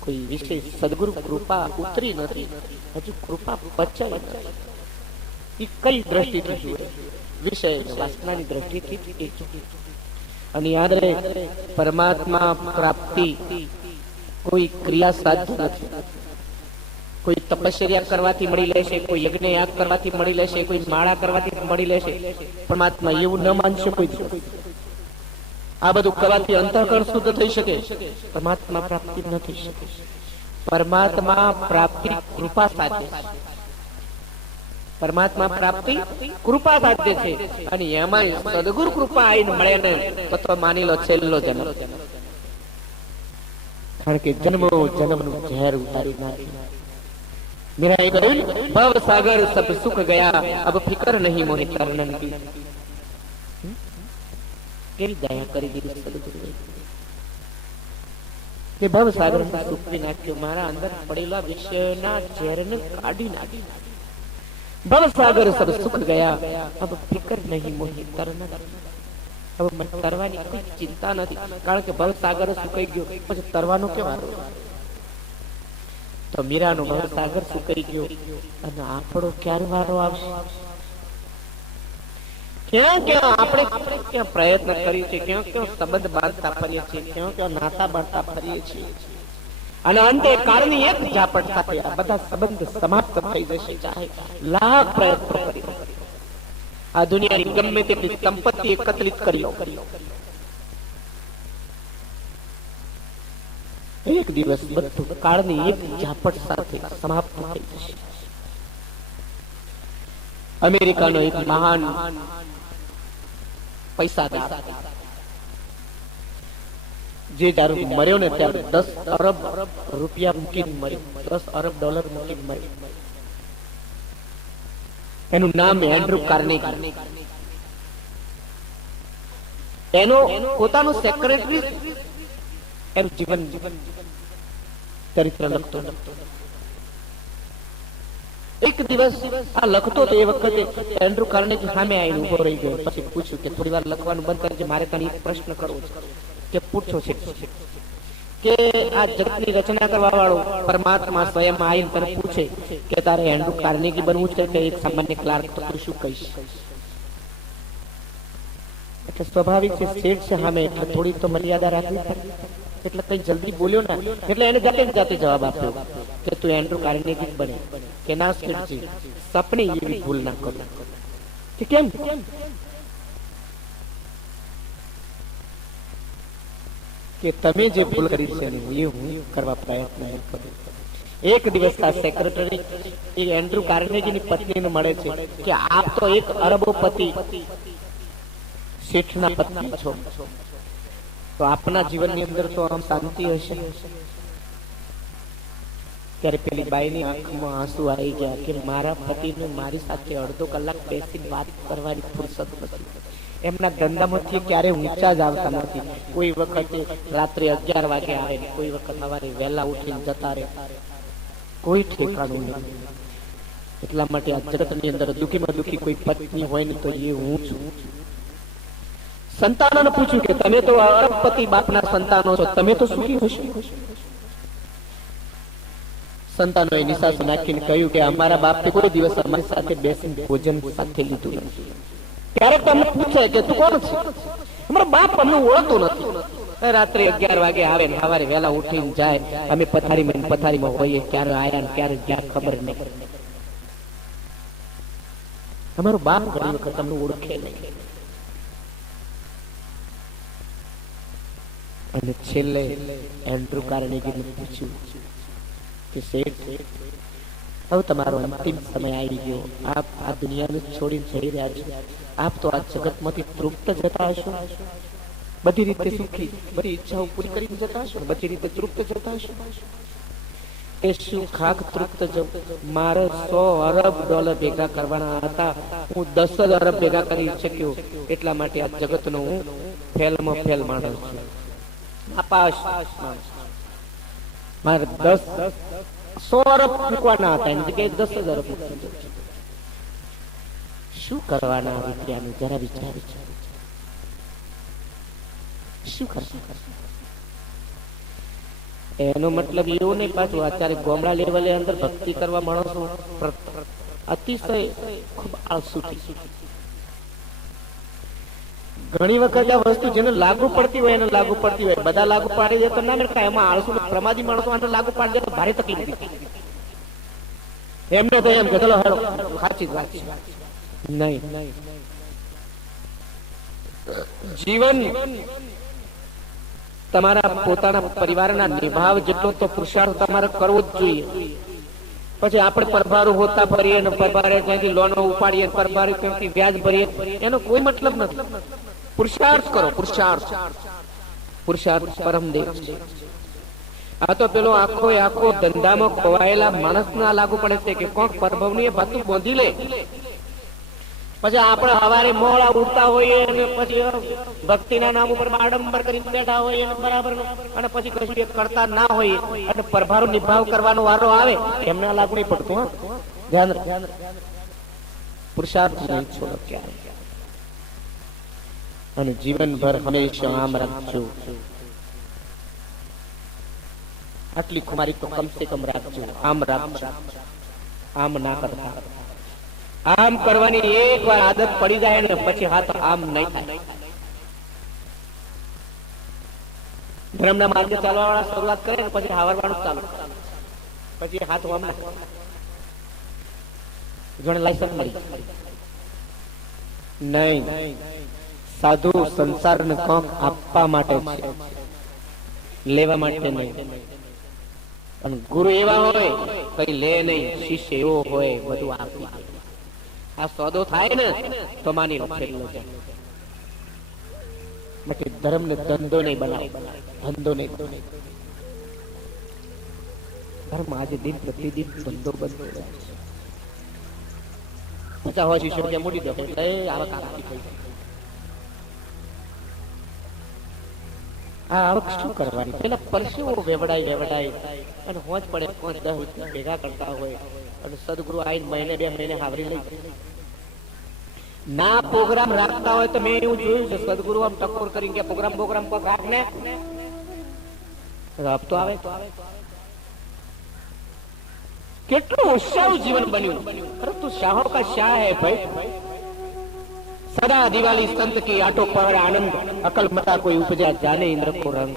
કોઈ વિશેષ સદગુરુ કૃપા ઉતરી નથી, હજુ કૃપા પચાય નથી. એ કઈ દ્રષ્ટિથી જુએ? વિષય વાસનાની દ્રષ્ટિથી. અને યાદ રહે, પરમાત્મા પ્રાપ્તિ કોઈ ક્રિયા સાધ્ય નથી. કોઈ તપશ્ચર્યા કરવાથી મળી લેશે, કોઈ યજ્ઞ યાગ કરવાથી મળી લેશે, કોઈ માળા કરવાથી મળી લેશે. પરમાત્મા એવું ન માનશે કોઈ દિવસ. આ બધું કરવાથી અંતઃકરણ શુદ્ધ થઈ શકે, પરમાત્મા પ્રાપ્તિ ન થઈ શકે. પરમાત્મા પ્રાપ્તિ કૃપા સાધ્ય છે. પરમાત્મા પ્રાપ્તિ કૃપા સાધ્ય છે, અને એમાં સદગુરુ કૃપા આવીને મળે ને તો માની લો છેલ્લો જન્મ. કારણ કે જન્મો જન્મનું ઝેર ઉતારી નાખી. મીરાએ કહ્યું, ભવ સાગર સબ સુખ ગયા, અબ ફિકર નહીં મોહે તરનન કી. કેવી દયા કરી દીધી સદગુરુએ. તે ભવ સાગર સુખી નાખ્યો, મારા અંદર પડેલા વિષયના ઝેરને કાઢી નાખી. ભવ સાગર સબ સુખ ગયા, અબ ફિકર નહીં મોહે તરનન. હવે મને તરવાની કોઈ ચિંતા નથી, કારણ કે ભવ સાગર સુકાઈ ગયો, પછી તરવાનો કેવો વારો? તો મીરાનો ભવ સાગર સુકાઈ ગયો, અને આપણો ક્યારે વારો આવશે? ક્યાં ક્યાં આપણે ક્યાં પ્રયત્ન કરીએ છીએ, ક્યાં ક્યાં સંબંધ બાંધતા ફરીએ છીએ, ક્યાં ક્યાં નાતા બાંધતા ફરીએ છીએ, અને અંતે કાળની એક ઝાપટ સાથે આ બધા સંબંધ સમાપ્ત થઈ જશે, ચાહે લાખ પ્રયત્નો કરી. આ દુનિયાની ગમે તેટલી સંપત્તિ એકત્રિત કરી લો, એક દિવસ બધું કાળની એક ઝાપટ સાથે સમાપ્ત થઈ જશે. અમેરિકાનો એક મહાન પૈસાદાર જે જ્યારે મર્યો ને ત્યારે 10 અરબ રૂપિયા મૂકીને મર્યો, $10 અરબ મૂકીને મર્યો. એનું નામ એન્ડ્રુ કાર્નેગી. એનો પોતાનો સેક્રેટરી એનું જીવન ચરિત્ર લખતો. એક દિવસ આ લખતો તો એ વખતે એન્ડ્રુ કાર્નેગી સામે આવીને ઉભો રહી ગયો. પછી પૂછ્યું કે થોડી વાર લખવાનું બંધ કરજે, મારે તને એક પ્રશ્ન કરવો છે. કે પૂછો છે કે આ જગતની રચના કરવા વાળો પરમાત્મા સ્વયં આવીને તને પૂછે કે તારે એન્ડ્રુ કાર્નેગી બનવું છે કે એક સામાન્ય ક્લાર્ક, તો તું શું કહીશ? એટલે સ્વાભાવિક છે, શેઠ છે સામે, એટલે થોડી તો મર્યાદા રાખવી પડે. એટલે કઈ જલ્દી બોલ્યો ના, એટલે એને જાતે જવાબ આપ્યો કે તું એન્ડ્રુ કાર્નેગી બને. કે ના શેઠજી, સપને એવી ભૂલ ના કરો. કે કેમ? કે તમે જે ભૂલ કરી છે ને એ હું કરવા પ્રયત્ન કરું. એક દિવસ આ સેક્રેટરી એ એન્ડ્રુ કાર્નેગીની પત્નીને મળે છે કે આપ તો એક અરબોપતિ શેઠના પત્ની છો, તો આપના જીવનની અંદર તો આમ શાંતિ હશે. ત્યારે પેલી બાઈની આંખમાં આંસુ આવી ગયા કે મારા પતિને મારી સાથે અડધો કલાક બેસીને વાત કરવાની ફુરસત નથી. એમના ધંધામાંથી ક્યારે ઊંચા જ આવતા નથી. કોઈ વખતે રાત્રે 11 વાગે આવે, કોઈ વખત સવારે વહેલા ઉઠીને જતા રહે, કોઈ ઠેકાણું નહીં. એટલા માટે આ જગતની અંદર દુઃખીમાં દુઃખી કોઈ પત્ની હોય ને તો એ હું છું. સંતાનોને પૂછ્યું કે તમે તો અરબપતિ બાપના સંતાનો છો, તમે તો સુખી હશો. સંતાનોએ નિશાસો નાખીને કહ્યું કે અમારા બાપે કોઈ દિવસ અમારી સાથે બેસીને ભોજન સાથે લીધું નથી. ક્યારેક તો અમને પૂછે કે તું કોણ છે? અમારો બાપ અમને ઓળખતો નથી. રાત્રે 11 વાગે આવે ને સવારે વહેલા ઉઠીને જાય. અમે પથારીમાં હોઈએ, ક્યારે આયા ને ક્યારે ગયા ખબર નહીં. અમારો બાપ ઘણી વખત અમને ઓળખે નહીં. અને છેલ્લે એન્ડ્રુ કાર્નેગીને પૂછ્યું કે શેઠ, હવે તમારો અંતિમ સમય આવી ગયો. આપ આ દુનિયાને છોડીને જઈ રહ્યા છો. આપ તો આ જગતમાંથી તૃપ્ત જતા હશો, બધી રીતે સુખી, બધી ઈચ્છાઓ પૂરી કરીને જતા હશો, બધી રીતે તૃપ્ત જતા હશો. એ શું ખાક તૃપ્ત જવું? મારે $100 અરબ ભેગા કરવાના હતા, હું 10 અરબ ભેગા કરી શક્યો. એટલા માટે આ જગતનો હું ફેલમાં ફેલ માણસ છું. આપાશ મારે 100 અરબ મૂકવાના હતા, એની જગ્યાએ 10 અરબ શું કરવાના? રૂપિયાનું જરા વિચારી શું કરશે? એનો મતલબ એવો નહીં પાછું અત્યારે ગોમડા લેવલે અંદર ભક્તિ કરવા માણસો અતિશય ખૂબ આળસુ થઈ. ઘણી વખત આ વસ્તુ જેને લાગુ પડતી હોય એને લાગુ પડતી હોય, બધા લાગુ પાડી દે તો ના મળે. એમાં આળસુ પ્રમાદી માણસો આને લાગુ પાડી દે તો ભારે તકલીફ થઈ. એમને તો એમ કે ચલો હેડો, સાચી જ વાત છે. નહીં, જીવન તમારા પોતાના પરિવારના નિભાવ જેટલો તો પુરુષાર્થ તમારે કરવો જ જોઈએ. પછી આપણે પરભારું હોતા ભરીએ ને પરભારે ત્યાંથી લોનો ઉપાડીએ, પરભારે ત્યાંથી વ્યાજ ભરીએ, એનો કોઈ મતલબ નથી. પુરુષાર્થ કરો, પુરુષાર્થ પરમ દેવ છે. આ તો પેલો આખો ધંધામાં ખોવાયેલા માણસ ના લાગુ પડે છે કે કોક પરભવની ભાતું બોંધી લે. પછી આપણે હવારે મોડા ઉઠતા હોઈએ અને પછી ભક્તિના નામ ઉપર આડંબર કરીને બેઠા હોઈએ બરાબર, અને પછી કશું કરતા ના હોઈએ અને પરભારો નિભાવ કરવાનો વારો આવે એમને લાગુ નહીં પડતું. ધ્યાન પુરુષાર્થ નહીં છોડો ક્યારે, અને જીવનભર હંમેશા આમ રાખજો. આટલી ખુમારી તો કમસે કમ રાખજો. આમ રાખજો, આમ ના કરતા. આમ કરવાની એક વાર આદત પડી જાય ને પછી હાથ આમ નહીં થાય. ધર્મના માર્ગે ચાલવા વાળા શરૂઆત કરે ને પછી હાવરવાનું ચાલુ, પછી હાથ આમ ના. જોડે લાયસન્સ મળી નહીં. સાધુ સંસારને કોક આપવા માટે છે. લેવા માટે નહીં. પણ ગુરુ એવા હોય કઈ લે નહીં, શિષ્ય એવો હોય બધું આપી દે. આ સોદો થાય ને તો માની લો છેલ્લો છે. બાકી ધર્મ ને ધંધો નહીં બનાવો, ધંધો નહીં. ધર્મ આજે દિન પ્રતિદિન ધંધો બનતો રહે છે. પચાસ હોય શિષ્યો ત્યાં મૂડી દો એટલે આવક આપી થઈ જાય. આ આવક શું કરવાની? પેલા પરસેવો વેવડાય અને હોજ પડે 5-10 રૂપિયા ભેગા કરતા હોય અને સદગુરુ આવીને મહિને 2 મહિને હાવરી લઈ ના પ્રોગ્રામ રાખતા હોય તો મેં એવું જોયું છે સદગુરુ આમ ટકોર કરીને કે પ્રોગ્રામ કોઈ રાખને હપ્તો આવે તો આવે. કેટલું હોશિયારું જીવન બન્યું. પરંતુ શાહો કા શાહ હે ભાઈ. सदा दिवाली संत की आटो पर आनंद, अकल मता कोई उपजा जाने इंद्र को रंग.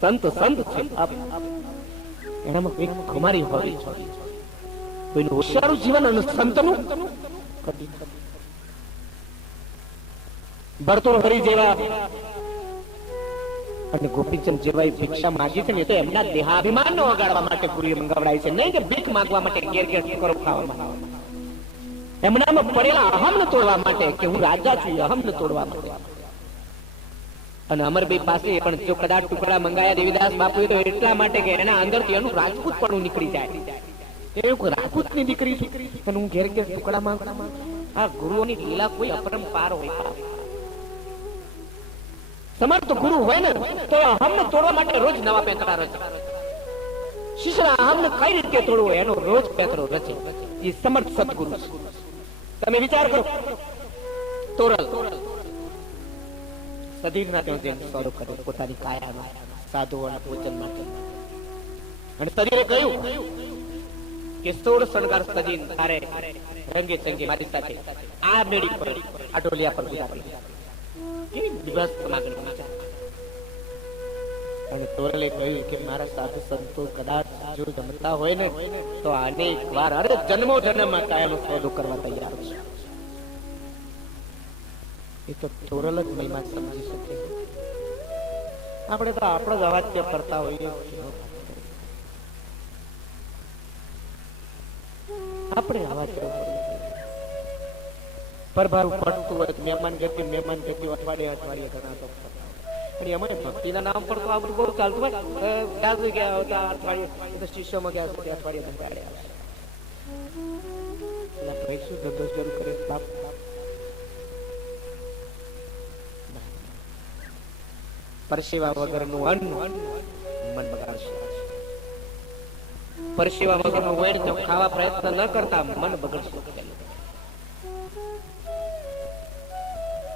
संत છે. એનામાં એક ખુમારી હોય છે. કોઈનું હોશિયારું જીવન અને સંતનું ભરતો હરી જેવા અને ગોપીચંદ જેવા ભિક્ષા માંગી છે ને તો એમના દેહાભિમાન ને વગાડવા માટે ગુરુએ મંગાવડાય છે, નહીં કે ભીખ માંગવા માટે ઘેર કરો ખાવામાં. એમનામાં પડેલા અહમ ને તોડવા માટે કે હું રાજા છું, અહમ ને તોડવા માટે. અને અમરભાઈ પાસે પણ જો કદાચ ટુકડા મંગાયા દેવીદાસ બાપુએ તો એટલા માટે કે એના અંદરથી એનું રાજપૂત પણ નીકળી જાય. એવું રાજપૂત ની દીકરી અને હું ઘેર ટુકડા માંગતા. આ ગુરુઓની લીલા કોઈ અપરંપાર હોય. સમર્થ ગુરુ હોય ને તો અહમ ને તોડવા માટે રોજ નવા પેકરા રચે. શિષ્યના અહમ ને કઈ રીતે તોડવો એનો રોજ પેકરો રચે. એ સમર્થ સદગુરુ. તમે વિચાર કરો, તોરલ સદીના ત્યાં સ્વરૂપ કરે પોતાની કાયામાં સાધુઓના પૂજન માટે. અને સદીએ કહ્યું કે 16 શણગાર સજીન તારે રંગે ચંગે મારી સાથે આ મેળી પર આ ઢોલિયા પર ગુજારી. કેવી દિવસ સમાગમ છે. અને તોરલે કહ્યું કે મારા સાધુ સંતો કદાચ જો જમતા હોય ને તો અનેક વાર અરે જન્મો જન્મમાં કાયાનો સોદો કરવા તૈયાર છે. એ તો તોરલ જ મહિમા સમજી શકે. આપણે તો આપણો જ અવાજ ત્યાં કરતા હોઈએ. આપણે અવાજ પરભારું પડતું હોય તો મહેમાન ગતિ અઠવાડિયે ગણાતો. પણ એમાં ભક્તિના નામ પર તો આ બધું બહુ ચાલતું હોય. અઠવાડિયે શિષ્યોમાં ગયા છે અઠવાડિયે ભાઈ શું ધંધો શરૂ કરે બાપ. પરસેવા વગરનું અન્ન મન બગાડશે. પરસેવા વગરનું વેણ જો ખાવા પ્રયત્ન ન કરતા મન બગડશે.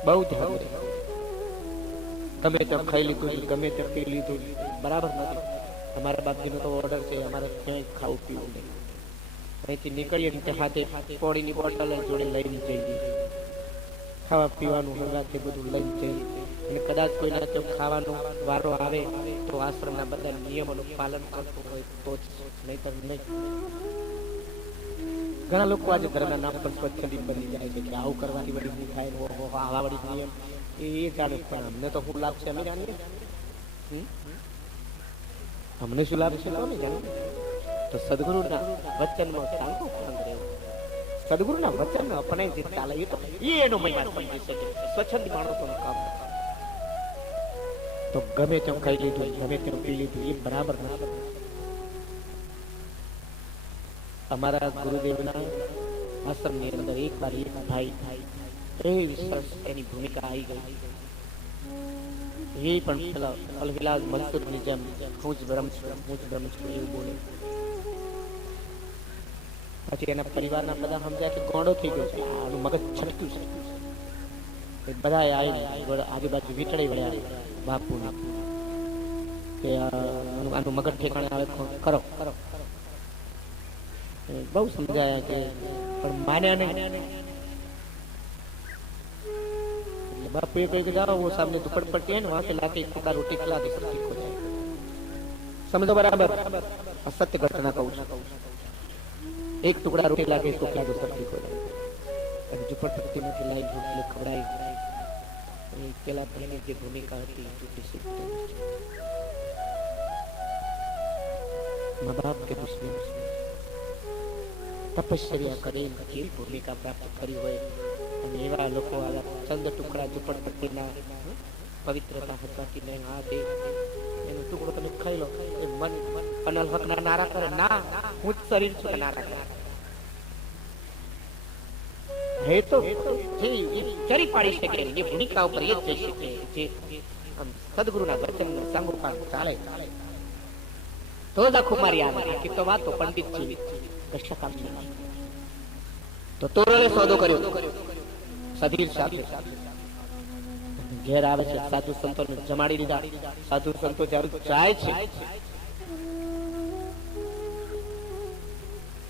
બહુ ધ્યાન. ગમે તેમ ખાઈ લીધું, ગમે તેમ પી લીધું બરાબર નથી. અમારા બાપજીનો તો ઓર્ડર છે અમારે ક્યાંય ખાવું પીવું નહીં. અહીંથી નીકળીએ ને હાથે પોળીની બોટલ જોડે લઈને જઈએ. ખાવા પીવાનું હંગાથી બધું લઈને જઈએ. અને કદાચ કોઈના તો ખાવાનો વારો આવે તો આશ્રમના બધા નિયમોનું પાલન કરતું હોય તો જ, નહીતર નહીં. ઘણા લોકો આજે ઘરના નામ પર સ્વચ્છંદી બની જાય છે કે આવું કરવાની વળી નહીં થાય, આવા વળી નિયમ એ જાણે. પણ અમને તો શું લાભ છે? અમે જાણીએ અમને શું લાભ છે કોને જાણે. તો સદગુરુના વચનમાં ચાલતું રહેવું. સદગુરુના વચન અપનાય જે ચાલે એ તો એનો મહિમા સમજી શકે. સ્વચ્છંદ માણસોનું કામ. તો ગમે તેમ ખાઈ લીધું, ગમે તેમ પી લીધું એ બરાબર નથી. અમારા ગુરુદેવના આશ્રમની અંદર એક વાર એક ભાઈ એવી સરસ એની ભૂમિકા આવી ગઈ. એ પણ પેલા અલહિલાલ મનસુરની જેમ હું જ બ્રહ્મ છું એવું બોલે. પછી એના પરિવારના બધા સમજ્યા કે ગોળો થઈ ગયો છે, આનું મગજ છટક્યું છે. બધા આજુબાજુ વીટળી વળ્યા બાપુ કે આનું મગજ ઠેકાણે આવે કરો. બહુ સમજાયા કે પણ માન્યા નહીં. बाप ये कह के जा रहा हूँ वो सामने दुपट पड़ती है ना वहां से लाके एक टुकड़ा रोटी खिला दे सब ठीक हो जाए. समझो बराबर. असत्य घटना कहूँ છું. एक टुकड़ा रोटी लाके इसको खिला दो सब ठीक हो जाए. અને दुपट पट्टी में खिलाई रोटी खवડાई. પેલા ભાઈની જે ભૂમિકા હતી તૂટી माँ बाप के दुश्मन तपश्चर्या કરી કેવી ભૂમિકા પ્રાપ્ત કરી હોય અને એવા લોકો આ ચંદ ટુકડા ઝુંપડપટ્ટીના પવિત્રતા હકાતી નહીં આ દે એનો ટુકડો તમે ખાઈ લો એ મન અનલ હકના નારા કરે ના હું જ શરીર છું નારા કરે હે તો જે ચરી પાડી શકે એ ભૂમિકા ઉપર એ જ જઈ શકે જે સદગુરુના વચનને સાંગોપાંગ ચાલે તો જ આખું મારી આ નથી તો વાતો પંડિત જીવિત કશા કામ નહીં તો તોરલે સોદો કર્યો સધીર સાથે ઘેર આવે છે સાધુ સંતોને જમાડી દીધા સાધુ સંતો જ્યારે જાય છે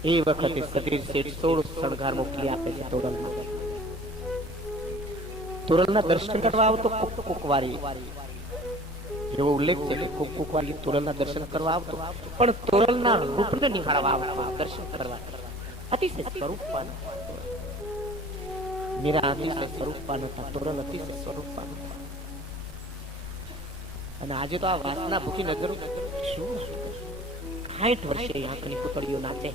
એ વખતે સધીર શેઠ 16 શણગાર મોકલી આપે છે તોરલના દર્શન કરવા આવતો કુકવારી એવો ઉલ્લેખ છે કે કુકવારી તોરલના દર્શન કરવા આવતો પણ તોરલના રૂપને નિહાળવા આવતો દર્શન કરવા અતિશય સ્વરૂપવાન મીરા અતિશય સ્વરૂપવાન હતા તોરલ અતિશય સ્વરૂપવાન અને આજે તો આ વાસના ભૂખી નગર શું 60 વર્ષે આંખની પુતળીઓ નાચે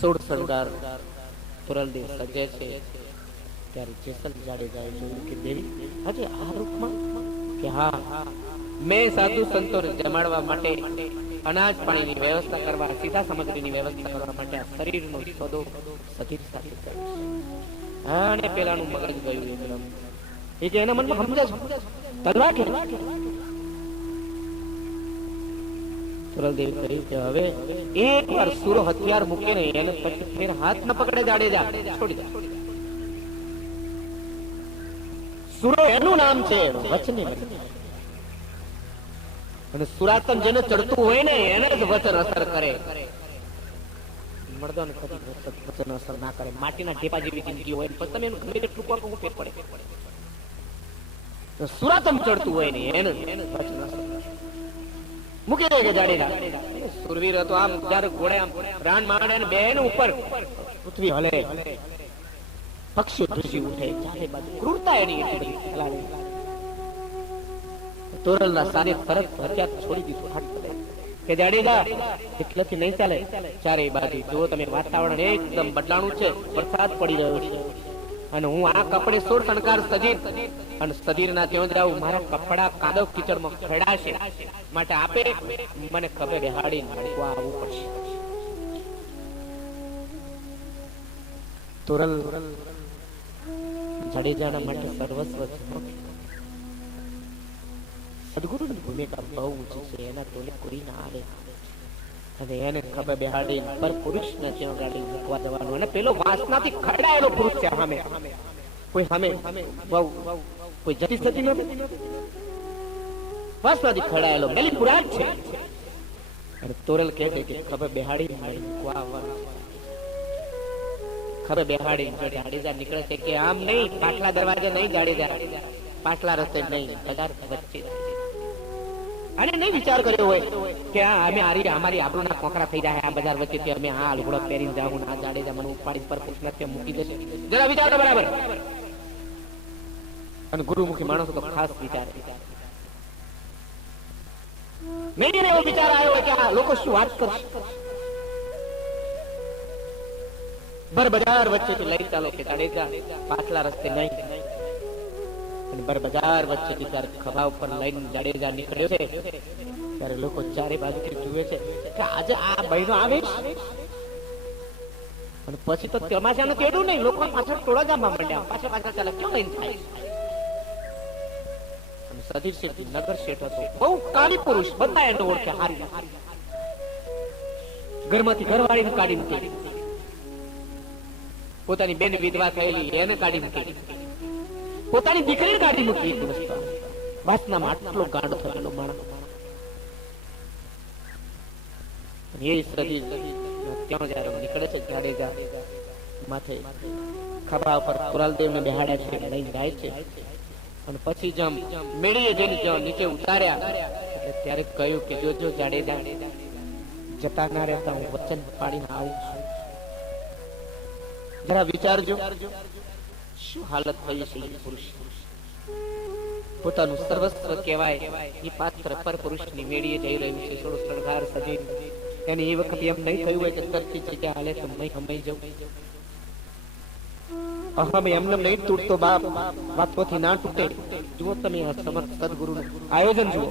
સોળ શણગાર તોરલદેવ સજે છે ત્યારે જેસલ જાડેજાએ જોયું કે દેવી આજે આ રૂપમાં કે હા મેં સાધુ સંતોને જમાડવા માટે અનાજ પાણીની વ્યવસ્થા કરવા સીધા સામગ્રીની વ્યવસ્થા કરવા માટે આ શરીરનો સોદો સધીર સાથે કર્યો અને પેલાનું મગજ ગયું એકદમ એ જે એના મનમાં સમજે તલવાર કે તોરલદેવ કહ્યું કે હવે એકવાર સુરો હથિયાર મૂકીને એને પછી ફેર હાથ ન પકડે જાડેજા છોડી દે સુરો એનું નામ છે વચને અને સુરાતન જેને ચડતું હોય ને એને જ વચન અસર કરે મર્દોને કદી વચન અસર ના કરે માટીના ઢેપા જેવી જિંદગી હોય પછી તમે એનું ગમે તેટલું કહો ફેર પડે સુરાતમ ચડતું હોય ને એને વચન અસર મૂકી દે કે જાડેજા સુરવીર હતો આમ જ્યારે ઘોડે આમ રાન માંડે ને બેન ઉપર પૃથ્વી હલે પક્ષીઓ ધ્રુજી ઉઠે ચારે બાજુ ક્રૂરતા એની એટલી બધી ફેલાવી તોરલના સાને તરત હત્યા છોડી દીધું હાથ પડે કે જાડેજા એટલાથી નહીં ચાલે ચારે બાજુ જો તમે વાતાવરણ એકદમ બદલાણું છે વરસાદ પડી રહ્યો છે અને હું આ કપડે 16 શણગાર સજીર અને સદીરના ત્યાં જાઉં મારા કપડા કાદવ કીચડમાં ખરડાશે માટે આપે મને ખબર બેહાડીને મળવા આવવું પડશે તોરલ જાડેજાના માટે સર્વસ્વ સદગુરુની ભૂમિકા બહુ ઊંચી છે એના તોલે કોઈ ના આવે અને એને ખબર બેહાડી પર પુરુષને ત્યાં ગાડી મૂકવા જવાનું અને પેલો વાસનાથી ખરડાયેલો પુરુષ છે સામે કોઈ સામે બહુ કોઈ જતી થતી નથી વાસનાથી ખરડાયેલો મેલી પુરાણ છે અને તોરલ કહે છે કે ખબર બેહાડી મૂકવા આવવાનું ખબર બેહાડી જાડેજા નીકળે છે કે આમ નહીં પાટલા દરવાજે નહીં જાડેજા પાટલા રસ્તે નહીં બજાર વચ્ચે અને નહીં વિચાર કર્યો હોય કે અમે અમારી આબરૂના કોકરા થઈ જાય આ બજાર વચ્ચેથી અમે આ લુગડો પહેરીને જાઉં આ જાડેજા મને ઉપાડી પર પુષ્ણ મૂકી દેશે જરા વિચારો બરાબર અને ગુરુમુખી માણસો તો ખાસ વિચારે મેં એવો વિચાર આવ્યો કે આ લોકો શું વાત કરશે બર બજાર વચ્ચેથી લઈ ચાલો કે જાડેજા પાટલા રસ્તે નહીં અને બર બજાર વચ્ચેથી ત્યારે ખભા ઉપર લઈને જાડેજા નીકળ્યો છે ત્યારે લોકો ચારે બાજુથી જુએ છે કે આજે આ બહેનો આવે અને પછી તો તમાશાનું કેડું નહીં લોકો પાછળ ટોળા જમવા માંડ્યા પાછળ ચાલે ક્યાં લઈને થાય અને સધીર શેઠ નગર શેઠ હતો બહુ કાળી પુરુષ બધા એને ઓળખે હારી ઘરમાંથી ઘરવાળીને કાઢી મૂકી પોતાની બેન વિધવા થયેલી એને કાઢી મૂકી પોતાની દીકરીને કાઢી મૂકી વાસનામાં આટલો ગાંડો થયેલો માણસ એ સધી ત્યાં જયારે નીકળે છે જાડેજા માથે ખભા ઉપર તોરલદેવને બેહાડ્યા છે લઈને જાય છે અને પછી જેમ મેળીએ જઈને નીચે ઉતાર્યા એટલે ત્યારે કહ્યું કે જોજો જાડેજા જતા ના રહેતા હું વચન પાડીને આવું છું જરા વિચારજો શું હાલત થઈ છે એ પુરુષ પોતાનું સર્વસ્વ કહેવાય એ પાત્ર પર પુરુષની મેળીએ જઈ રહ્યું છે. થોડો શણગાર સજી એની એ વખતે એમ નહીં થયું હોય કે તરતી જગ્યા હાલે તો મય હમાઈ જવું. અહમ એમને નહીં તૂટતો બાપ, વાતોથી ના તૂટે. જુઓ તમે આ સમર્થ સદગુરુનું આયોજન જુઓ.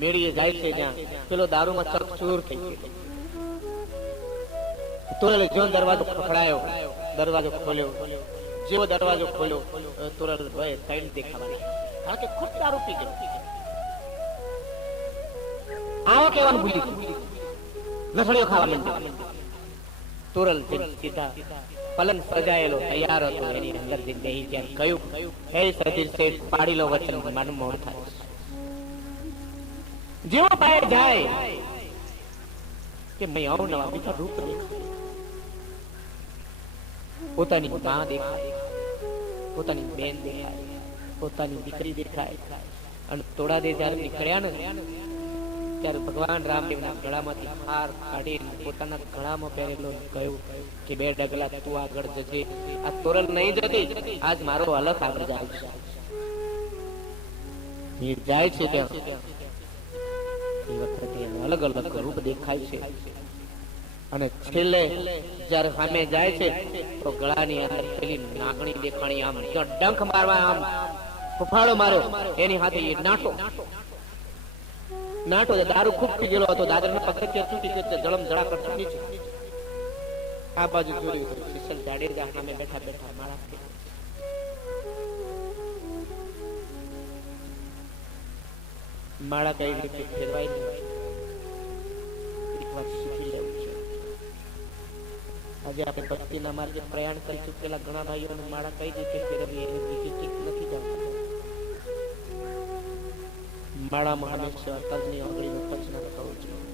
મેળીએ જાય છે ત્યાં પેલો દારૂમાં ચકચૂર થઈ ગયો. તોરલે જો દરવાજો પકડાયો, દરવાજો ખોલ્યો. જેવો દરવાજો ખોલ્યો તોરલ ભાઈ સાઈડ દેખાવા લાગ્યો. કારણ કે ખુદ દારૂ પી ગયો. આવો કહેવાનું ભૂલી ગયો. લસણીઓ ખાવા માંડ્યો. તોરલ સીધા પલંગ સજાયેલો તૈયાર હતો એની અંદર જઈને જ્યારે કહ્યું, હે સતીર શેઠ પાડી લો વચન, માનું મોડું થાય. જેવો બહાર જાય કે મેં અવનવા બીજા રૂપ દેખાય. પોતાની મા દેખાય, પોતાની બેન દેખાય, પોતાની દીકરી દેખાય. અને તોડા દે જયારે નીકળ્યા ને ત્યારે ભગવાન રામદેવના ગળામાંથી હાર કાઢીને પોતાના ગળામાં પહેરેલો કહ્યું કે 2 ડગલા તું આગળ જજે. આ તોરલ નહીં જતી, આજ મારો અલગ આગળ જાય છે. જાય છે ત્યાં એ વખતે અલગ અલગ રૂપ દેખાય છે. અને છેલ્લે જયારે સામે જાય છે તો ગળાની અંદર પેલી નાગણી દેખાણી. આમ ડંખ મારવા આમ ફફાળો માર્યો એની હાથે એ નાટો દારૂ ખૂબ પી ગયેલો હતો. દાદરના પગથિયા તૂટી જશે, જળમ જળા કરતા નીચે. આ બાજુ જોયું તો શીશલ જાડેજા સામે બેઠા બેઠા માળા માળા કઈ રીતે ફેરવાય એક વાત શીખી લેવું છે. આજે આપણે ભક્તિના માર્ગે પ્રયાણ કરી ચૂકેલા ઘણા ભાઈઓને માળા કઈ રીતે ફેરવવી એની બીજી ચીક નથી જાણતા. માળામાં હંમેશા તજની આંગળીનો ટચ ન કરવો જોઈએ.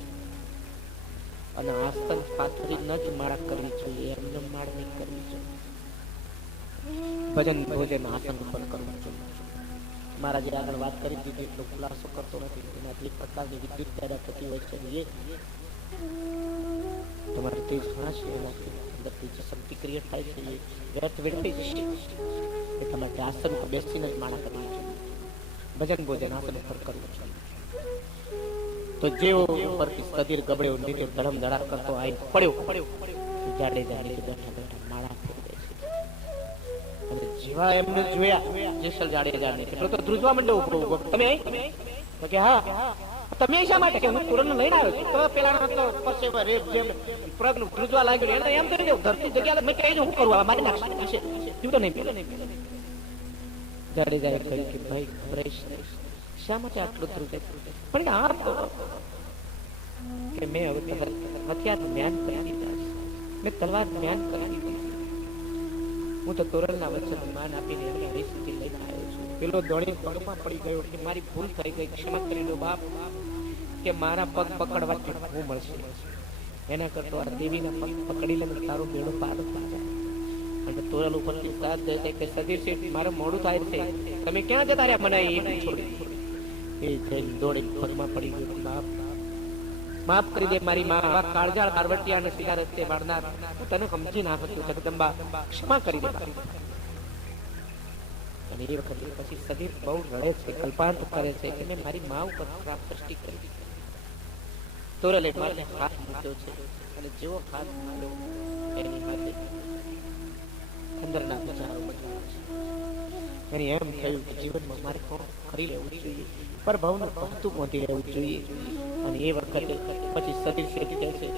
અને આસ્તન પાથરી ન જ માળા કરવી જોઈએ, એમને માળ નહીં કરવી જોઈએ. ભજન ભોજન આસન પર કરવું જોઈએ. મારા જે આગળ વાત કરી દીધી એટલો ખુલાસો કરતો નથી. એનાથી એક પ્રકારની વિદ્યુત પેદા થતી હોય છે. એ તમારે તેજ હશે, એનાથી અંદરથી જે શક્તિ ક્રિએટ થાય છે એ વ્યર્થ વેડફી જશે. એ તમારે આસન પર બેસીને જ માળા કરવી જોઈએ. ભજન ભોજન આસન પર કરવું જોઈએ. તો જેવો ઉપરથી સદીર ગબડ્યો નીચે ધડમ ધડા કરતો આવી પડ્યો. જાડેજા નીચે બેઠા બેઠા માળા ફેરી દે છે. અને જેવા એમને જોયા જેસલ જાડેજાને એટલો તો ધ્રુજવા માંડ્યો ઉભો. તમે તો કે હા તમે શા માટે? કે હું તોરલ લઈને આવ્યો છું. તો પેલા પરસેવા રેપ જેમ પ્રગનું ધ્રુજવા લાગ્યું. એને એમ કરી દઉં ધરતી જગ્યા મેં કહી દઉં હું કરવા મારી નાખશે. તું તો નહીં પેલો જાડેજાએ કહ્યું કે ભાઈ ગભરાઈશ નહીં. શા માટે આટલું ધ્રુજે? પણ આ કે મેં હવે હથિયાર જ્ઞાન કરી દીધા છે, મેં તલવાર જ્ઞાન કરી દીધી. હું તો તોરલના વચન માન આપીને એમને હરીશથી લઈને આવ્યો છું. પેલો દોડી પગમાં પડી ગયો કે મારી ભૂલ થઈ ગઈ, ક્ષમા કરી દો બાપ. કે મારા પગ પકડવાથી હું મળશે, એના કરતો આ દેવીના પગ પકડી લે, તારો બેડો પાર થઈ જાય. અને તોરલ ઉપરથી સાથ દે છે કે સદીર શેઠ મારે મોડું થાય છે, તમે ક્યાં જતા રહ્યા? મને એ છોડી એ જઈને દોડી પગમાં પડી ગયો. બાપ માફ કરી દે મારી માં, આવા કાળજાળ કારવટિયાને સીધા રસ્તે વાળનાર હું તને સમજી ના શકું. જગદંબા ક્ષમા કરી દે. અને એ વખતે પછી સદીર બહુ રડે છે, કલ્પાંત કરે છે કે મેં મારી માં ઉપર ખરાબ દ્રષ્ટિ કરી. તોરલે મારે હાથ મૂક્યો છે અને જેવો હાથ મૂક્યો એની હાથે અંદરના વિચારો બદલાય છે. એને એમ થયું કે જીવનમાં મારે કોણ કરી લેવું જોઈએ, પર ભાવનું પહોંચતું પહોંચી રહેવું જોઈએ. અને એ વખતે પછી સતીર શેઠ કહે છે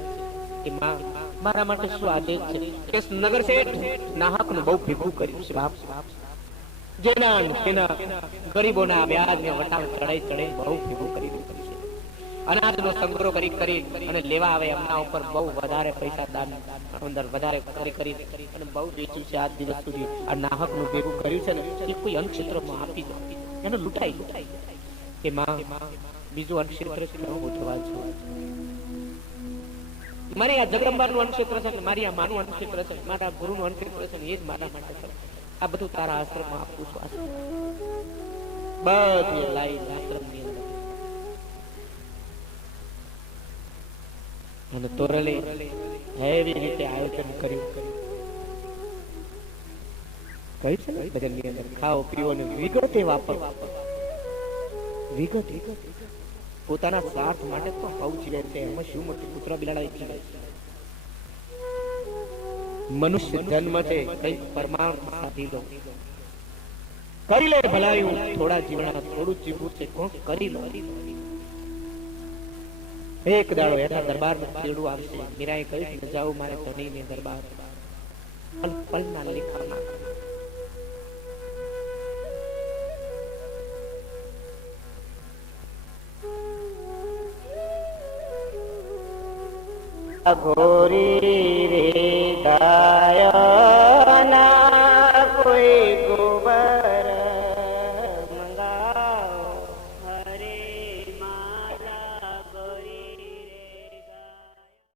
કે માં મારા માટે શું આદેશ છે? કે નગર શેઠ નાહકનું બહુ ભેગું કર્યું છે બાપ. જેના તેના ગરીબોના વ્યાજને વટાણ ચડાઈ બહુ ભેગું કરી દીધું છે. અનાજનો સંગ્રહ કરી અને લેવા આવે એમના ઉપર બહુ વધારે પૈસા દાન અંદર વધારે કરી અને બહુ વેચ્યું છે. આજ દિવસ સુધી આ નાહકનું ભેગું કર્યું છે ને એ કોઈ અન્નક્ષેત્રમાં આપી દો, એને લૂંટાઈ કે માં બીજું અન્નક્ષેત્ર કેવું ઉઠવા છું? મારે આ જગદંબાનું અન્નક્ષેત્ર છે, મારી આ માનું અન્નક્ષેત્ર છે, મારા ગુરુનું અન્નક્ષેત્ર છે, એ જ મારા માટે છે. આ બધું તારા આશ્રમમાં આપું છું. બધી લાઈ આશ્રમની અંદર. અને તોરલે એવી રીતે આયોજન કર્યું કહ્યું છે ને ભજનની અંદર, ખાઓ પીઓ ને વિગતે વાપરો. વિગત પોતાના સ્વાર્થ માટે તો હવ જીવે છે. એમાં શું મોટી કૂતરા બિલાડા જીવે છે. મનુષ્ય જન્મ છે, કઈ પરમાર્થ સાધી લો, કરી લે ભલાયું. થોડા જીવનમાં થોડું જીવવું છે, કોણ કરી લો. એક દાડો એના દરબારમાં ચેડું આવશે. મીરાએ કહ્યું કે જાઓ મારે ધણીને દરબાર, પલના લેખા નાખ. ઘોરી રે ગાય